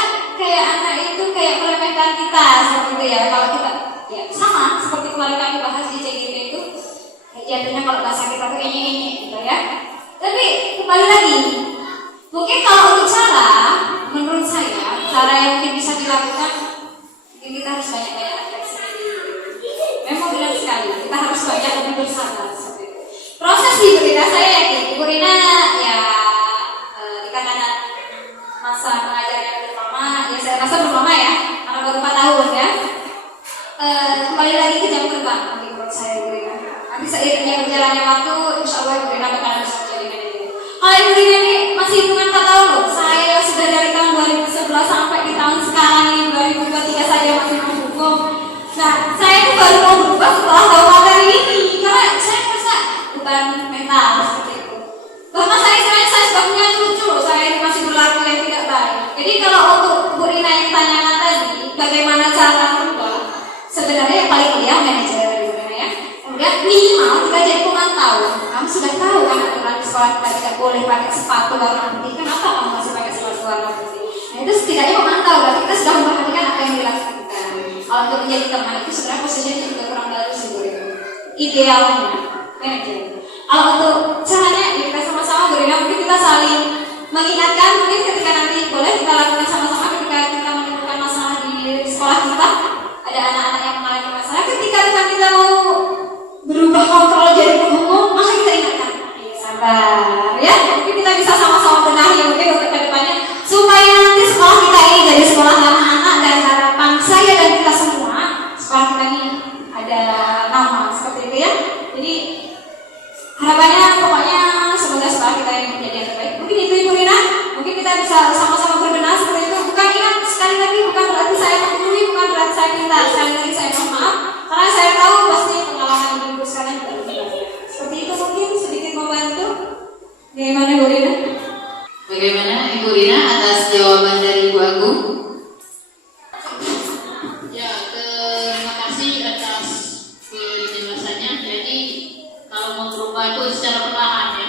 kayak anak itu kayak meremehkan kita seperti itu ya. Kalau kita ya sama seperti kemarin kami bahas di CGP itu, jatuhnya kalau bahasa kita tuh ini gitu ya. Tapi kembali lagi, mungkin kalau untuk cara, menurut saya cara yang mungkin bisa dilakukan, mungkin kita harus banyak-banyak refleksi. Memang benar sekali, kita harus banyak lebih bersabar seperti itu. Proses di Ibu Rina, saya yakin Ibu Rina ya dikatakan masa pengajarnya belum lama, ya saya rasa belum lama ya, karena baru 4 tahun ya. Kembali lagi ke jam terbang menurut saya Ibu Rina. Nanti seiringnya berjalannya waktu, insya Allah Ibu Rina bakal bisa menjadi manajer. Kalau Ibu Rina ini masih hitungan 4 tahun loh. Saya sudah dari tahun 2011 sampai di tahun sekarang ini 2023 saja masih menghukum. Nah, saya itu baru mau berubah setelah tahu materi ini, karena saya merasa bukan mental seperti itu. Bahkan saya sudah punya cucu, saya ini masih berlaku yang tidak baik. Jadi kalau untuk Bu Rina yang tanyakan tadi, bagaimana cara merubah? Sebenarnya yang paling ideal manajer Ibu Rina ya. Kemudian minimal kita jadi pemantau. Kamu sudah tahu kan aturan di sekolah kita tidak boleh pakai sepatu warna putih. Kenapa kamu masih pakai sepatu warna putih? Nah itu setidaknya memantau. Berarti kita sudah memperhatikan apa yang dilakukan. Kalau untuk menjadi teman itu sebenarnya posisinya juga kurang bagus Ibu Rina. Idealnya manajer. Kalau untuk caranya ya kita sama-sama Bu Rina, mungkin kita saling mengingatkan. Mungkin ketika nanti boleh kita lakukan sama-sama ketika kita menemukan masalah di sekolah kita. Ada anak-anak yang mengalami masalah, ketika kita mau berubah kontrol jadi penghukum, maka kita ingatkan, sabar ya, mungkin kita bisa sama-sama benahi mungkin untuk kedepannya, supaya nanti sekolah kita ini jadi sekolah anak-anak, dan harapan saya dan kita semua sekolah kita ini ada nama seperti itu ya. Jadi harapannya pokoknya semoga sekolah kita ini menjadi yang terbaik. Mungkin itu Ibu Rina, mungkin kita bisa sama-sama berbenah seperti itu. Bukan ingat sekali lagi, bukan berarti saya menghukumi, bukan berarti saya minta, sekali lagi saya mohon maaf, karena saya tahu pasti pengalaman ibu sekarang juga lebih banyak. Seperti itu mungkin sedikit membantu. Bagaimana Bu Rina? Bagaimana Ibu Rina atas jawaban dari Ibu Agung? Ya, terima kasih atas penjelasannya. Jadi kalau mau berubah itu secara perlahan ya,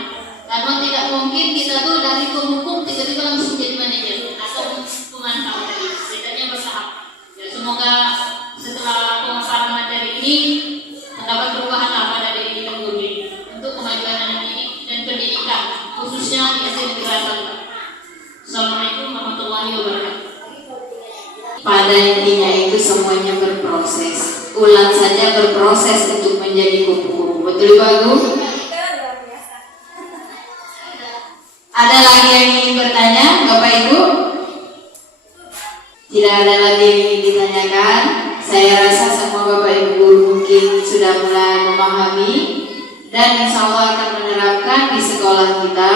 karena tidak mungkin kita tuh dari penghukum tiba-tiba langsung jadi manajer atau pemantau tadi, setidaknya bertahap. Ya, semoga setelah pemaparan materi ini terdapat perubahan apa dari diri guru untuk kemajuan anak didik dan pendidikan, khususnya di SD Negeri Rata. Assalamualaikum warahmatullahi wabarakatuh. Pada intinya itu semuanya berproses. Ulang saja berproses untuk menjadi kupu-kupu. Betul Ibu Agung? Ada lagi yang ingin bertanya, Bapak Ibu? Tidak ada lagi yang ingin ditanyakan. Saya rasa semua Bapak Ibu guru mungkin sudah mulai memahami dan insya Allah akan menerapkan di sekolah kita.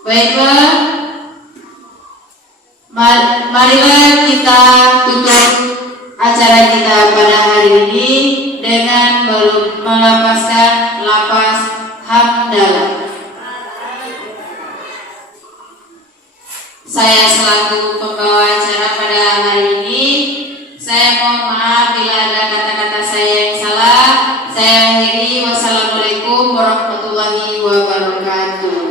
Baiklah, Marilah kita tutup acara kita pada hari ini dengan melafazkan lafaz hamdalah. Saya selaku pembawa acara pada hari ini, saya mohon maaf bila ada kata-kata saya yang salah. Saya akhiri, wassalamualaikum warahmatullahi wabarakatuh.